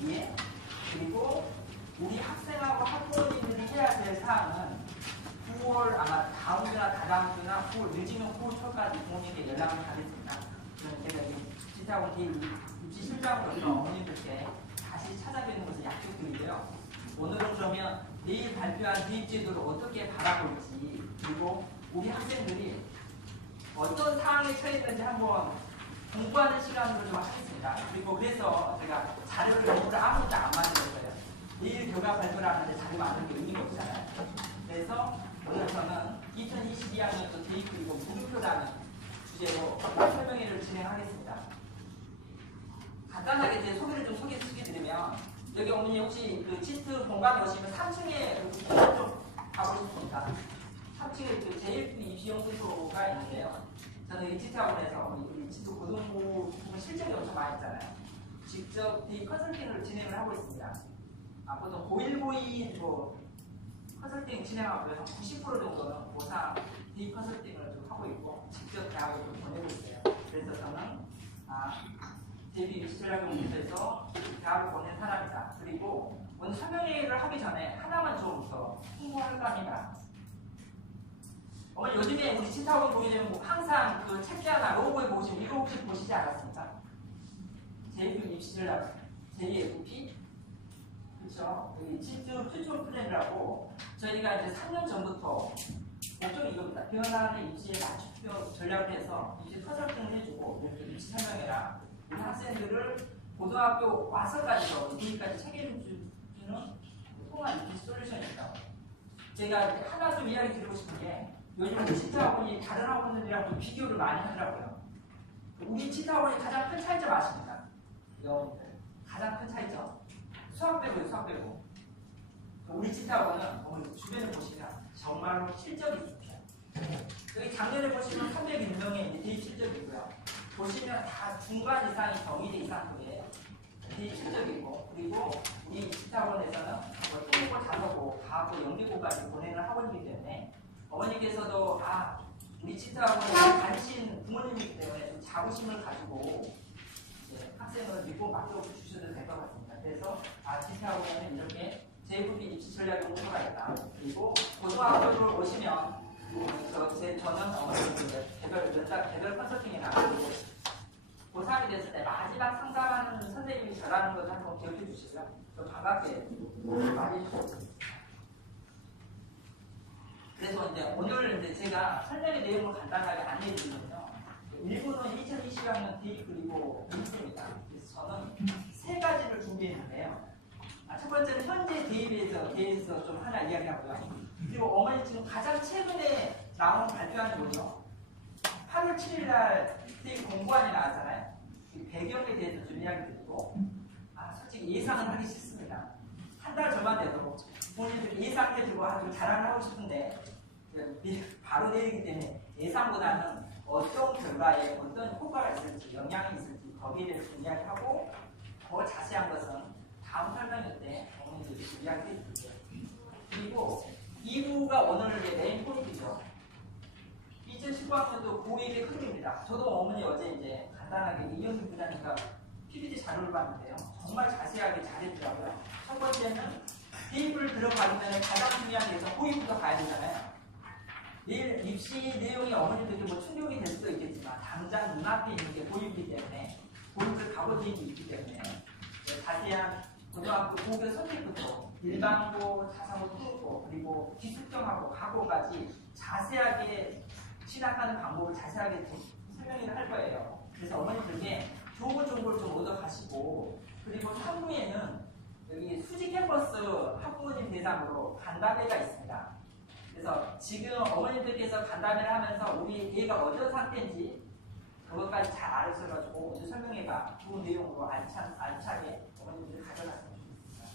위해, 그리고 우리 학생하고 학부모님들이 해야 될 사항은 9월 아마 다음 주나 다다음 주나 9월 늦으면 9월 초까지 부모님께 연락을 하겠습니다. 그럼 제가 지타원 입시 실장으로서 어머님들께 다시 찾아뵙는 것을 약속드리고요. 오늘은 그러면 내일 발표한 대입제도를 어떻게 바라볼지, 그리고 우리 학생들이 어떤 상황에 처해 있는지 한번 공부하는 시간으로 좀 하겠습니다. 그리고 그래서 제가 자료를 너무 아무것도 안 만들었어요. 내일 교과 발표를 하는데 자료 만드는 게 의미가 없잖아요. 그래서 오늘 저는 2022학년도 대입 그리고 물음표라는 주제로 설명회를 진행하겠습니다. 간단하게 제 소개를 좀 소개해드리면, 여기 어머니 혹시 그 치트 공간에 오시면 3층에 좀 가고 싶습니다. 3층에 그 제1부 입시용 스토어가 있는데요. 저는 이 치트학원에서 우리 치트 고등부 실적이 엄청 많이 있잖아요. 직접 이 컨설팅을 진행을 하고 있습니다. 보통 고1, 고2 뭐 컨설팅 진행하고요. 한 90% 정도는 고3 이 컨설팅을 좀 하고 있고, 직접 대학을 좀 보내고 있어요. 그래서 저는 대입 입시전략연구소에서 대학을 보낸 사람이다. 그리고 오늘 설명회를 하기 전에 하나만 좀 더 홍보할까 합니다. 어머니 요즘에 우리 치타원 보게 되면 항상 그 책자나 로고에 보시면 이거 혹시 보시지 않았습니까? 대입 입시전략 JFP? 그렇죠? 여기 치트 퓨처 플랜이라고 저희가 이제 3년 전부터 목적이 이겁니다. 변화하는 입시에 맞춤형 전략을 해서 입시 컨설팅을 해주고, 이렇게 입시 설명회랑 우리 학생들을 고등학교 와서까지도 여기까지 책임주는 통한 입시 솔루션입니다. 제가 하나 좀 이야기 드리고 싶은 게, 요즘 치트학원이 다른 학원들이랑 좀 비교를 많이 하더라고요. 우리 치트학원이 가장 큰 차이점 아십니까? 여러분들 가장 큰 차이점, 수학 빼고요. 수학 빼고. 우리 치트학원은 어머니 주변에 보시면 정말로 실적이 있습니다. 여기 작년에 보시면 301명의 대입 실적이고요. 보시면 다 중간 이상이 정의대 이상급이에요. 대입 실적이고, 그리고 우리 치트학원에서는 토목고, 자서고, 과학고, 영리고까지 보내는 학원이기 때문에 어머니께서도 우리 치트학원에 관심 부모님이기 때문에 좀 자부심을 가지고 학생을 믿고 맡겨주셔도 될 것 같습니다. 그래서 치트학원에는 이렇게 JFP 입시 전략 연구소가 있다. 그리고 고등학교를 오시면 저는 어머니들 개별 컨설팅이나 고3이 됐을 때 마지막 상담하는 선생님이 저라는 것을 한번 기억해 주시고요. 좀 반갑게 많이 해주셨습니다. 그래서 이제 오늘 이제 제가 설명의 내용을 간단하게 안내해 드리면요. 1부는 2020학년 대입 그리고 문제입니다. 그래서 저는 3가지를 준비했는데요. 첫 번째는 현재 대입에 대해서 좀 하나 이야기하고요. 그리고 어머니 지금 가장 최근에 나온 발표한 거요. 8월 7일 날 대입 공고안이 나왔잖아요. 이 배경에 대해서 좀 이야기 드리고, 솔직히 예상은 하기 싫습니다. 한 달 전만 돼도 본인들 예상해주고 아주 자랑하고 싶은데 바로 내리기 때문에 예상보다는 어떤 결과에 어떤 효과가 있을지, 영향이 있을지 거기에 대해서 이야기하고, 더 자세한 것은 다음 설명회 때 어머니들이 이야기해 드릴게요. 그리고 2부가 오늘의 메인 포인트죠. 2019학년도 고1의 흐름입니다. 저도 어머니 어제 이제 간단하게 이영준 부장님과 PPT 자료를 봤는데요. 정말 자세하게 잘해주더라고요. 첫 번째는 대입을 들어가기 전에 가장 중요한 게 있어서 고입부터 가야 되잖아요. 내일 입시 내용이 어머니들에게 뭐 충격이 될 수도 있겠지만 당장 눈앞에 있는 게 고입이기 때문에 고입을 가고 대입이 있기 때문에 자세한 고등학교 고교 선택부터 일반고, 자사고, 토목고, 그리고 기숙정하고 과고까지 자세하게 진학하는 방법을 자세하게 설명을 할 거예요. 그래서 어머니들께 좋은 정보를 좀 얻어가시고, 그리고 3부에는 여기 수직 캠퍼스 학부모님 대상으로 간담회가 있습니다. 그래서 지금 어머님들께서 간담회를 하면서 우리 애가 어떤 상태인지 그것까지 잘 알으셔가지고 오늘 설명회가 좋은 내용으로 알차게 어머님들이 가져갔으면 좋겠습니다.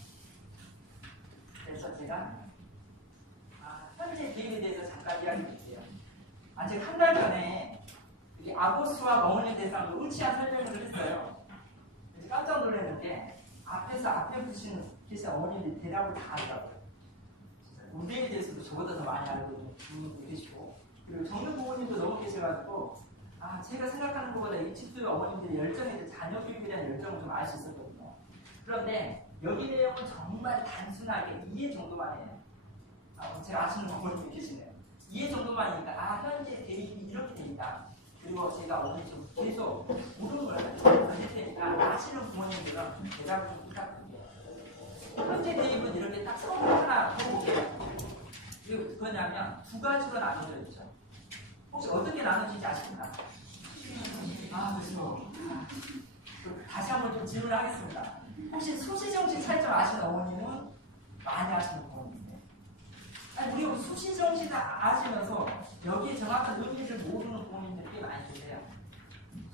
그래서 제가 현재 대입에 대해서 잠깐 이야기 드릴게요. 제가 한 달 전에 아고스와 어머니 대상으로 을치한 설명을 했어요. 그래서 깜짝 놀랐는데 앞에 계신 어머님들이 대답을 다 하더라고요. 문제에 대해서도 저보다 더 많이 알고 있는 분이 계시고, 그리고 정면 부모님도 너무 계셔가지고 제가 생각하는 것보다 이 집들 어머님들이 열정에 대해 자녀 교육에 대한 열정을 좀 알 수 있었거든요. 그런데 여기 내용은 정말 단순하게 이해 정도만 해요. 제가 아시는 부모님이 계시네요. 이해 정도만이니까 현재 대입이 이렇게 돼 있다. 그리고 제가 오늘 좀 계속 모르는 걸 가질 테니까 아시는 부모님들은 대답을 좀 부탁드릴게요. 현재 대입은 이렇게 딱 처음 하나 해볼게요. 이게 뭐냐면 두 가지로 나눠져 있죠. 혹시 어떻게 나눠지는지 아십니까? 그렇죠. 다시 한번 좀 질문을 하겠습니다. 혹시 수시정시 차이점 아시는 어머님은 많이 아시는 부모님인데, 우리 수시정시 다 아시면서 여기에 정확한 의미를 모르는 부모님들 꽤 많이 계세요.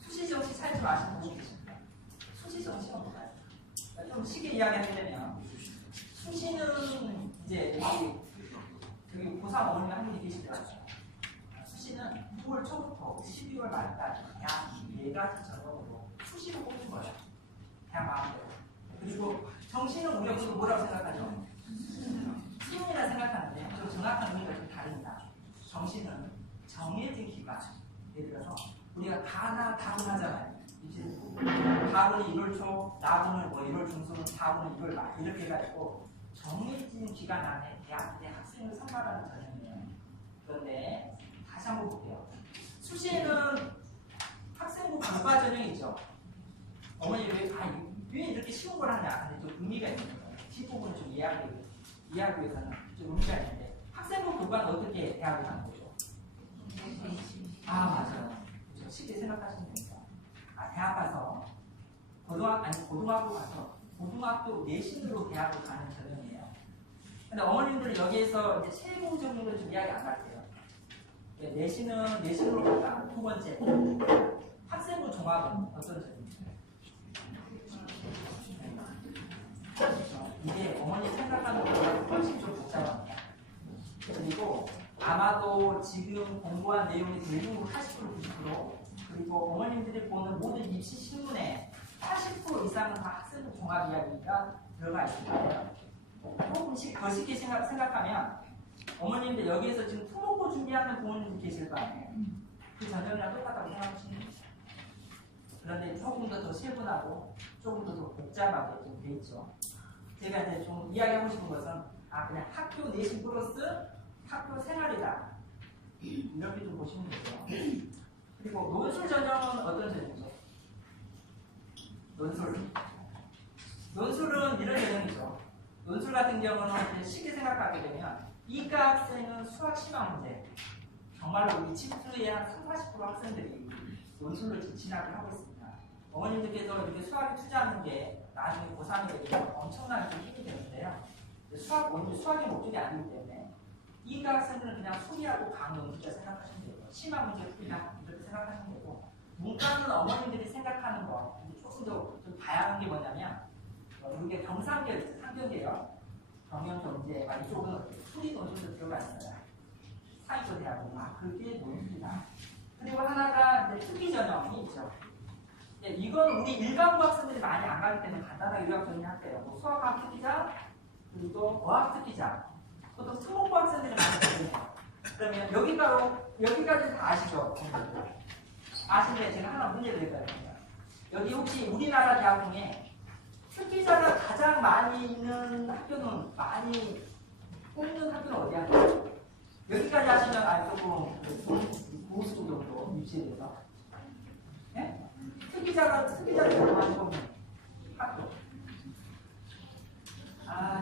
수시정시 차이점 아시는 부모님 계십니까? 수시정시가 뭔가요? 좀 쉽게 이야기하려면 수시는 이제 여기 고3 어머님 한 분이 계시더라고요. 수시는 6월 초부터 12월 말까지 약 4가지 전형으로 수시로 뽑는 거예요. 그냥 마음대로. 그리고 정시는 우리가 그걸 뭐라고 생각하죠? 수능이라 생각하는데 좀 정확한 의미가 좀 다릅니다. 정시는 정해진 기간. 예를 들어서 우리가 다분하잖아요. 다분이 1월 초, 나분은 1월 중순, 다분은 1월 말 이렇게 해가지고 정해진 기간 안에 대학 학생을 선발하는 전형이에요. 그런데 다시 한번 볼게요. 수시에는 학생부 교과 전형이죠. 어머니 왜 이렇게 쉬운 걸 하냐? 근데 좀 의미가 있는 거예요. 뒷부분을 좀 이해하기 위해서는 좀 의미가 있는데 학생부 교과는 어떻게 대학을 가는 거죠? 맞아요. 그렇죠. 쉽게 생각하시면 됩니다. 대학 가서 고등학교 가서 고등학교 내신으로 대학을 가는 전형이에요. 근데 어머님들은 여기에서 이제 세부적으로 좀 이야기 안 할게요. 내신은 내신으로 간다. 두 번째, 학생부 종합은 어떤 전형이에요? 이게 어머니 생각하는 것보다 훨씬 좀 복잡합니다. 그리고 아마도 지금 공부한 내용의 대부분 80% 90% 그리고 어머님들이 보는 모든 입시 신문에 80% 이상은 다 학생부 종합 이야기가 들어가 있습니다. 조금씩 더 쉽게 생각하면 어머님들 여기에서 지금 토목고 준비하는 부모님들 계실 거 아니에요. 그 전형이랑 똑같다고 생각하시면 됩니다. 그런데 조금 더 세분하고 조금 더 복잡하게 좀 돼 있죠. 제가 이제 좀 이야기하고 싶은 것은 그냥 학교 내신 플러스 학교 생활이다. 이렇게 좀 보시면 되죠. 그리고 논술 전형은 어떤 전형이죠? 논술은 이런 전형이죠. 논술 같은 경우는 쉽게 생각하게 되면 이과 학생은 수학 심화 문제 정말로 우리 침투의 한 30~40% 학생들이 논술로 지금 진학을 하고 있습니다. 어머님들께서 이렇게 수학에 투자하는 게 나중에 고3이 되면 엄청나게 좀 힘이 되는데요. 수학이 목적이 아니기 때문에 이과 학생들은 그냥 수리하고 강의 문제 생각하시면 되고 심화 문제 풀이나 이렇게 생각하시면 되고 문과는 어머님들이 생각하는 거 조금 더 좀 다양한 게 뭐냐면 이게 경상계열 있어요. 상경계열 경영경제 이쪽은 수리 논술도 들어가 있어요. 사이코 대학원 그게 논술이다. 그리고 하나가 이제 특기 전형이 있죠. 이건 우리 일반고 학생들이 많이 안 가기 때문에 간단하게 요약 정리할게요. 뭐 수학학 특기자 그리고 어학 특기자 보통 특목고 학생들이 많이 가거든요. 그러면 여기까지 다 아시죠? 아시는데 제가 하나 문제 드릴 거예요. 여기 혹시 우리나라 대학 중에 특기자가 가장 많이 있는 학교는 많이 뽑는 학교는 어디야? 여기까지 하시면 조금 보수 정도 입시에 대해서 네? 특기자를 많이 뽑는 학교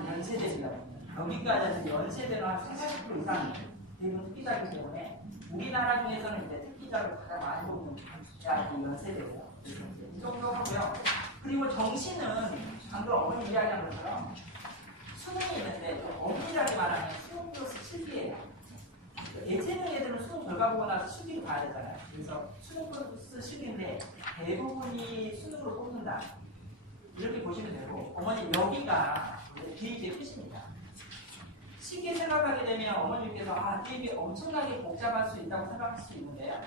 연세대입니다. 여기까지 하시면 연세대는 한 40% 이상 대부분 특기자이기 때문에 우리나라 중에서는 이제 특기자를 가장 많이 뽑는 대학이 연세대고 이 정도 하고요. 그리고 정시는 방금 어머니 이야기한 것처럼 수능이 있는데 엄밀하게 말하면 수능 플러스 7기예요. 예체능 애들은 수능 결과 보고 나서 실기를 봐야 되잖아요. 그래서 수능 플러스 실기인데 대부분이 수능으로 뽑는다. 이렇게 보시면 되고 어머니 여기가 대입의 끝입니다. 쉽게 생각하게 되면 어머님께서 대입이 엄청나게 복잡할 수 있다고 생각할 수 있는데요.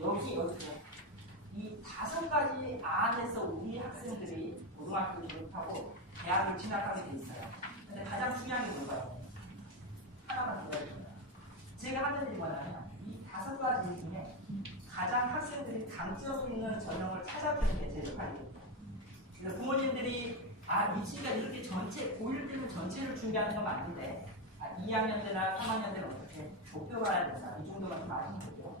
여기 어떻게 이 5가지 안에서 우리 학생들이 고등학교를 졸업하고 대학을 진학하게 돼 있어요. 근데 가장 중요한 게 뭘까요? 하나만 더 해주세요. 제가 하는 일이 뭐냐면 이 5가지 중에 가장 학생들이 강점 있는 전형을 찾아보는 게 제 역할이에요. 그래서 부모님들이 이 친구가 이렇게 전체, 고1 때는 전체를 준비하는 건 맞는데, 2학년 때나 3학년 때는 어떻게 목표가 해야 된다. 이 정도만 좀 아시면 되죠.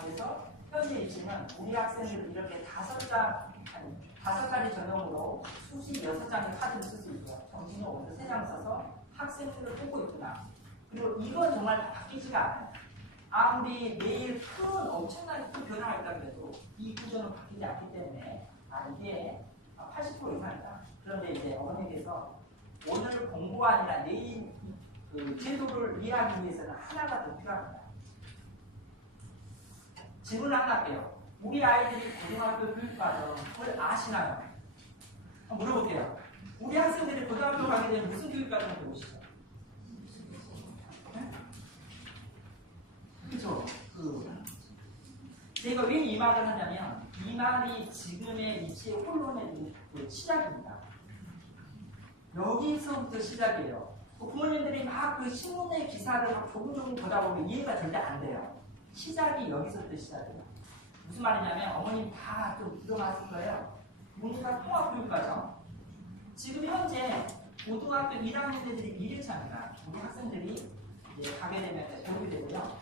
그래서 현재 입시는 우리 학생들 이렇게 5가지 전형으로 수시 6장의 카드를 쓸 수 있고요. 정신을 오늘 3장 써서 학생들을 보고 있구나. 그리고 이건 정말 바뀌지가 않아요. 아무리 매일 엄청나게 큰 변화가 있다 그래도 이 구조는 바뀌지 않기 때문에 이게 80% 이상이다. 그런데 이제 어머니께서 오늘 공부가 아니라 내일 그 제도를 이해하기 위해서는 하나가 더 필요합니다. 질문을 하나 할게요. 우리 아이들이 고등학교 교육과정을 아시나요? 한번 물어볼게요. 우리 학생들이 고등학교 가게 되면 무슨 교육과정을 배우시죠? 네? 그렇죠. 제가 왜 이 말을 하냐면 이 말이 지금의 입시의 혼론의 시작입니다. 여기서부터 시작이에요. 부모님들이 막 그 신문의 기사를 막 조금 보다 보면 이해가 절대 안 돼요. 시작이 여기서부터 시작이에요. 무슨 말이냐면 어머님 다 좀 들어봤을 거예요. 문제가 통합교육과정. 지금 현재 고등학교 1학년 애들이 1일차입니다. 우리 학생들이 이제 가게 되면 배우게 되고요.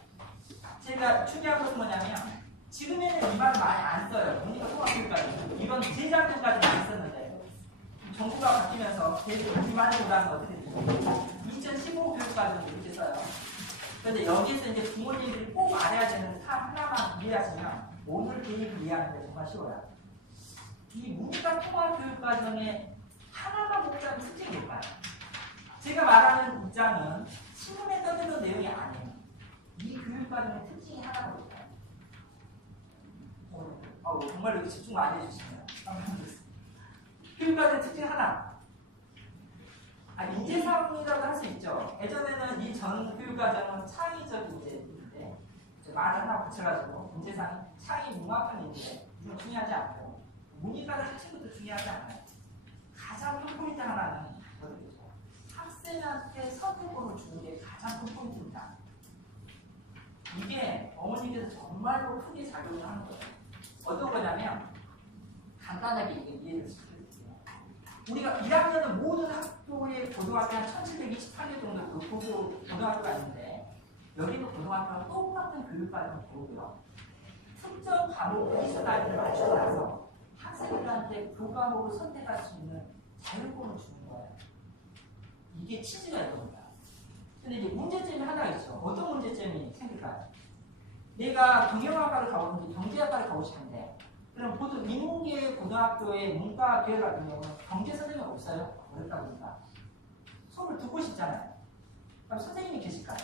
제가 중요한 것은 뭐냐면 지금에는 이 말을 많이 안 써요. 문제가 통합교육과정. 이건 재작년까지 많이 썼는데 정부가 바뀌면서 계속 이 말을 오라는 거 어떻게 되죠? 2015 교육과정도 이렇게 써요. 그런데 여기에서 이제 부모님들이 꼭 알아야 되는 하나만 이해하시면 오늘 개입을 이해하는 게 정말 쉬워요. 이 문과 통합교육과정의 하나만 보자면 특징이 뭘까요? 제가 말하는 입장은 신문에 떠드는 내용이 아니에요. 이 교육과정의 특징이 하나가 뭘까요? 정말 여기 집중 많이 해주시네요. 교육과정의 특징 하나. 인재사항이라고 할 수 있죠. 예전에는 이 전 교육과정은 창의적 인재인데 말을 하나 붙여가지고 인재사항 창의 융합한 인재 이건 중요하지 않고 문이과정 자체부터 중요하지 않아요. 가장 큰 포인트 하나는 뭐죠? 학생한테 선택권을 주는 게 가장 큰 포인트입니다. 이게 어머니께서 정말로 크게 작용을 하는 거예요. 어떤 거냐면 간단하게 이해를 시켜드릴게요. 우리가 1학년은 모든 학교에 고등학교 한 1728개 정도 그 고등학교가 있는데 여기는 고등학교랑 똑같은 교육과정을 배우고요. 특정 과목 피스라인을 맞추고 나서 학생들한테 그 과목을 선택할 수 있는 자율권을 주는 거예요. 이게 취지가 이겁니다. 근데 이제 문제점이 하나 있죠. 어떤 문제점이 생길까요? 내가 경영학과를 가보든지 경제학과를 가고 싶은데 그럼 보통 인문계 고등학교의 문과 계열 같은 경우는 경제 선생님이 없어요. 어렵다 보니까. 수업을 듣고 싶잖아요. 그럼 선생님이 계실까요?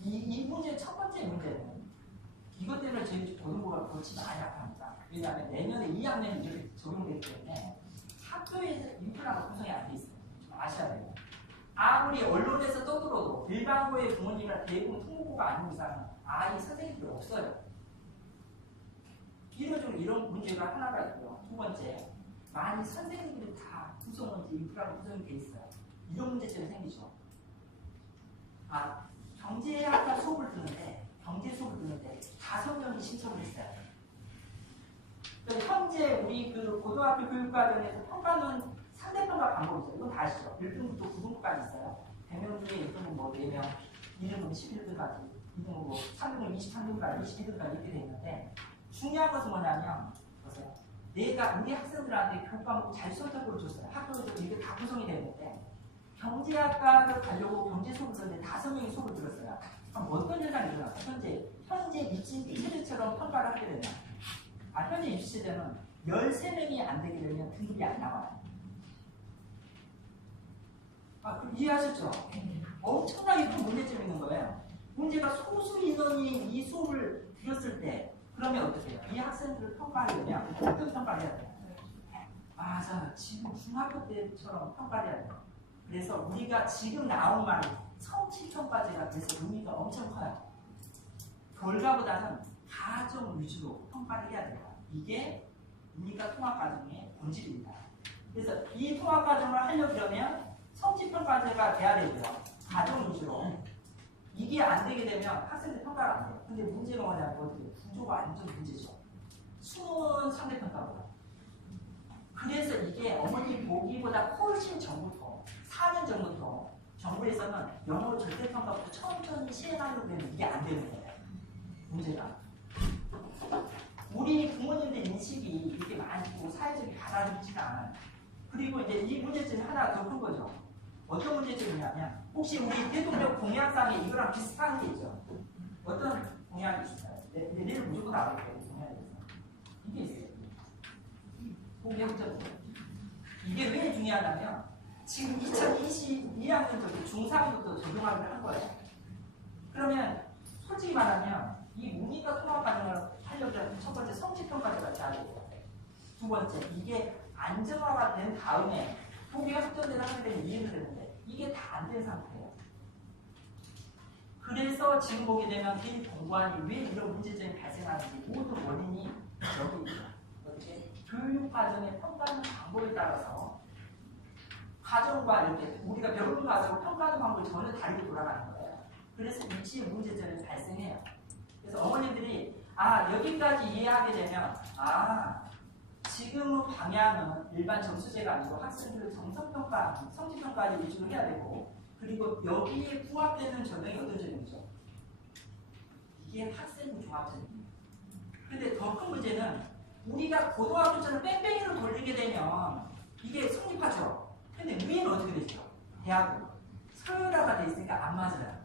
이 문제의 첫 번째 문제는 이것 때문에 저희 고등부가 골치 많이 아파합니다. 왜냐하면 내년에 2학년이 이렇게 적용되기 때문에 학교에서 인프라가 구성이 안 돼 있어요. 좀 아셔야 돼요. 아무리 언론에서 떠들어도 일반고의 부모님이나 대부분 통보가 아닌 이상은 이 선생님들이 없어요. 기본적으로 이런 문제가 하나가 있고요. 두 번째, 많이 선생님들이 다 구성원 인프라가 구성이 돼 있어요. 이런 문제점이 생기죠. 경제학과 수업을 듣는데 경제 수업을 듣는데 5명이 신청을 했어요. 현재 우리 그 고등학교 교육과정에서 평가는 상대평가 방법이죠. 이건 다 아시죠? 1등부터 9등까지 있어요. 100명 중에 1등은 뭐 4명, 2등은 11등까지, 2등은 뭐 3등은 23등까지, 22등까지 이렇게 돼 있는데 중요한 것은 뭐냐면 보세요. 내가 우리 학생들한테 교과목 잘 선택을 줬어요. 학교에서 이게 다 구성이 되는데 경제학과를 가려고 경제 수업을 썼는데 5명이 수업을 들었어요. 그럼 어떤 현상이 일어나요? 현재 입시 체제처럼 평가를 하게 되면 현재 입시 체제는 13명이 안 되게 되면 등급이 안 나와요. 그럼 이해하셨죠? 엄청나게 큰 문제점이 있는 거예요. 문제가 소수 인원이 이 수업을 들었을 때 그러면 어떻게 해요? 이 학생들을 평가하려면 어떤 평가를 해야 돼요? 맞아. 지금 중학교 때처럼 평가를 해야 돼요. 그래서 우리가 지금 나온 말이 성취평가제가 그래서 의미가 엄청 커요. 결과보다는 가정 위주로 평가를 해야 돼요. 이게 우리가 통합과정의 본질입니다. 그래서 이 통합과정을 하려고 그러면 성취평가제가 돼야 되고요. 가정 위주로. 이게 안 되게 되면 학생들 평가가 안 돼요. 근데 문제가 뭐냐면 어떻게 구조가 완전 문제죠. 수능은 상대평가보다. 그래서 이게 어머니 보기보다 정부에서는 영어 절대평가부터 천천히 시행하려고 되면 이게 안 되는 거예요. 문제가. 우리 부모님들 인식이 이렇게 많고 사회적인 받아들이지가 않아요. 그리고 이제 이 문제점이 하나 더 큰 거죠. 어떤 문제점이냐면 혹시 우리 대통령 공약상에 이거랑 비슷한 게 있죠. 어떤 공약이 있어요? 내일 무조건 나올 거예요. 공약에 대해서. 이게 있어요. 공약점. 이게 왜 중요하냐면 지금 2022학년부터 중3부터 적용하기로 한 거예요. 그러면 솔직히 말하면 이 문이과 통합 과정을 하려고 하면 첫 번째 성취평가를 같이 하고 두 번째 이게 안정화가 된 다음에 포기가 확정된 학생들이 이해를 되는데 이게 다 안 된 상태예요. 그래서 지금 보게 되면 이 공부안이 왜 이런 문제점이 발생하는지 모든 원인이 여기 있어요. 어떻게 교육 과정의 평가하는 방법에 따라서 과정과 이렇게 우리가 배우는 과정과 평가하는 방법이 전혀 다르게 돌아가는 거예요. 그래서 입시의 문제점이 발생해요. 그래서 어머님들이 여기까지 이해하게 되면 지금은 방향은 일반 점수제가 아니고 학생들을 정성평가, 성취평가를 위주로 해야 되고 그리고 여기에 부합되는 전형이 어떤 전형이죠? 이게 학생부 종합전형이에요. 근데 더 큰 문제는 우리가 고등학교처럼 뺑뺑이로 돌리게 되면 이게 성립하죠. 근데 위에는 어떻게 되죠? 대학은 서열화가 돼 있으니까 안 맞아요.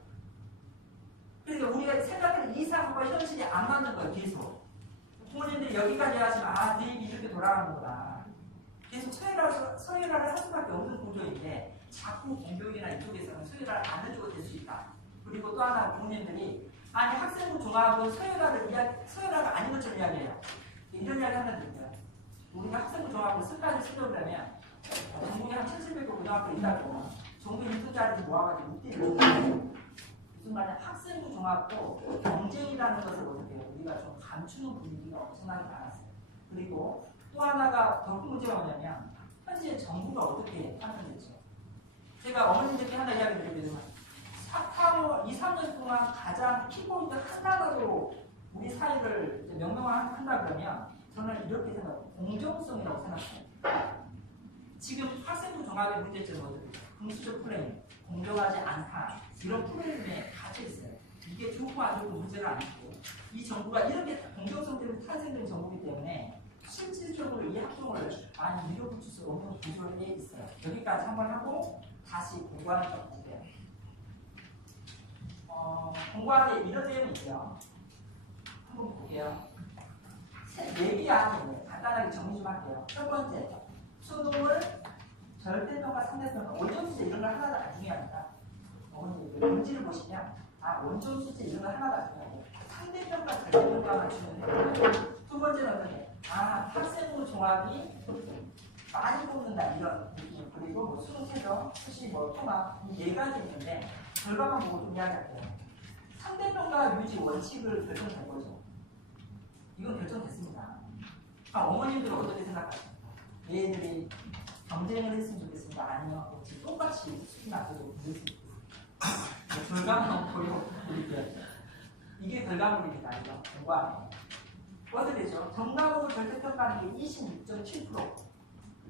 그러니까 우리가 생각하는 이상과 현실이 안 맞는 거예요. 계속 부모님들이 여기까지 하시면 대입이 이렇게 돌아가는구나. 계속 서열화를 할 수밖에 없는 구조인데 자꾸 공교육이나 이쪽에서는 서열화를 안 해줘도 될 수 있다. 그리고 또 하나 부모님들이 학생부 종합은 서열화가 아닌 것처럼 이야기해요. 이런 이야기 하면 됩니다. 우리가 학생부 종합을 끝까지 쓰려면 전국에 한 7,700개 고등학교 있다고 전국 1등짜리 모아가지고 웃기를 무슨 말이냐 학생부 종합도 경쟁이라는 것을 어떻게 해요? 우리가 좀 감추는 분위기가 엄청나게 많았어요. 그리고 또 하나가 더 큰 문제가 뭐냐면 현재 정부가 어떻게 판단했죠? 제가 어머님들께 하나 이야기 드리면 2, 3년 동안 가장 키보드 한 단어로 우리 사회를 명명한다 그러면 저는 이렇게 생각해요. 공정성이라고 생각해요. 지금 학생부 종합의 문제점은 어떻게 돼요? 금수저 프레임, 공정하지 않다. 이런 프레임에 갇혀 있어요. 이게 좋고 안 좋고 문제가 아니고 이 정부가 이렇게 공정성 때문에 탄생된 정부이기 때문에 실질적으로 이 학종을 많이 밀어붙일 수 없는 구조에 있어요. 여기까지 한번 하고 다시 공부하는 거 볼게요. 공부하는데 이런 내용이 있죠. 한번 볼게요. 4개 안이 있네요. 간단하게 정리 좀 할게요. 첫 번째, 수능을 절대평가, 상대평가, 원점수제 이런 거 하나도 안 중요합니다. 어머니 문제를 보시면 원점수제 이런 거 하나도 안 중요하고 상대평가, 절대평가만 주면 돼요. 두 번째는 어떻게? 학생부 종합이 많이 뽑는다 이런 느낌. 그리고 뭐 수능 최저, 수시 통합 이 4가지 있는데 결과만 보고 좀 이야기할게요. 상대평가 유지 원칙을 결정된 거죠. 이건 결정됐습니다. 어머님들은 어떻게 생각하십니까? 얘들이 경쟁을 했으면 좋겠습니다. 아니면 똑같이 수준이 낮춰도 그랬으면 좋겠습니다. 결과만 보여드릴게요. 이게 결과물입니다. 이거 공부하면 어떻게 되죠? 정답으로 절대평가하는 게 26.7%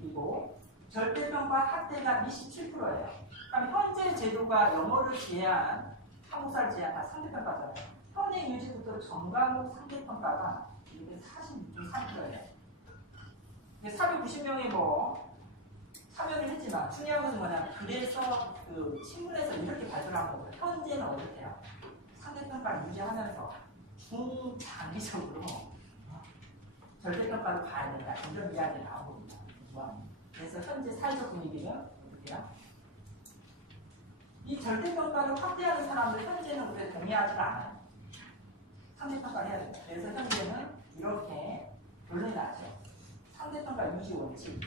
그리고 절대평가 학대가 27%예요. 그럼 현재 제도가 영어를 제한, 한국사를 제한 다 상대평가잖아요. 현행 유지부터 전과목 상대평가가 이게 46.3%예요. 490명이 참여를 했지만 중요한 것은 뭐냐면 그래서 그 신문에서 이렇게 발표를 한 거고요. 현재는 어떻게 해요? 상대평가를 유지하면서 중장기적으로 절대평가로 가야 된다. 이런 이야기가 나옵니다. 그래서 현재 사회적 분위기는 어떻게 해요? 이 절대평가를 확대하는 사람들 현재는 그래 동의하지 않아요. 상대평가를 해야 된다. 그래서 현재는 이렇게 결론이 나죠. 상대평가 유지 원칙.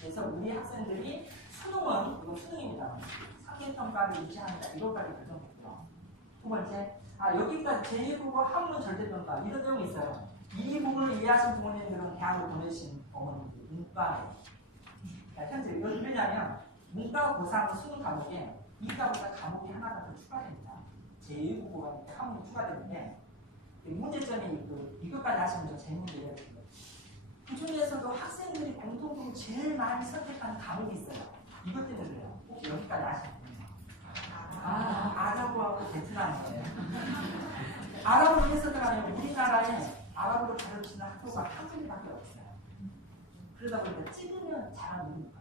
그래서 우리 학생들이 수능은 이거 수능입니다. 상대평가를 유지한다. 이것까지 결정했고요. 두 번째, 여기까지 제2국어 학문 절대평가 이런 내용이 있어요. 이 부분을 이해하신 부모님들은 대학을 보내신 어머님들 문과에 현재 이건 왜냐하면 문과 고3 수능 과목에 이과보다 과목이 하나가 더 추가됩니다. 제2국어가 과목이 추가되는데 문제점이 이것까지 하시면 좀 재밌는데요. 그 중에서도 학생들이 공통적으로 제일 많이 선택하는 과목이 있어요. 이것 때문에 그래요. 꼭 여기까지 아시면 됩니다. 아랍어로 했었더라면 우리나라에 아랍어로 가르치는 학교가 한 군데밖에 없어요. 그러다 보니까 찍으면 잘 안 됩니다.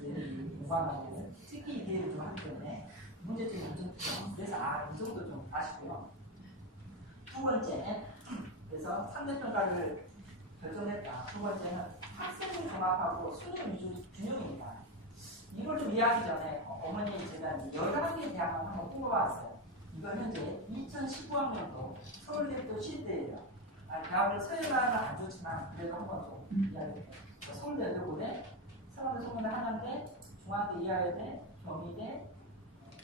공부하는 찍기 기회를 좀 하기 때문에 문제점이 엄청 크죠. 그래서 이 정도 좀 아시고요. 두 번째, 그래서 상대평가를 결정했다. 두 번째는 학생을 종합하고 수능 위주 균형입니다. 이걸 좀 이해하기 전에 어머니 제가 11개 대학만 한번 뽑아봤어요. 이건 현재 2019학년도 서울대학교 실대예요. 대학을 서울대는 안 좋지만 그래도 한번 좀 이야기해요. 서울대 8군데, 서울대 소문대 하나인데, 중앙대 이하여대, 경희대,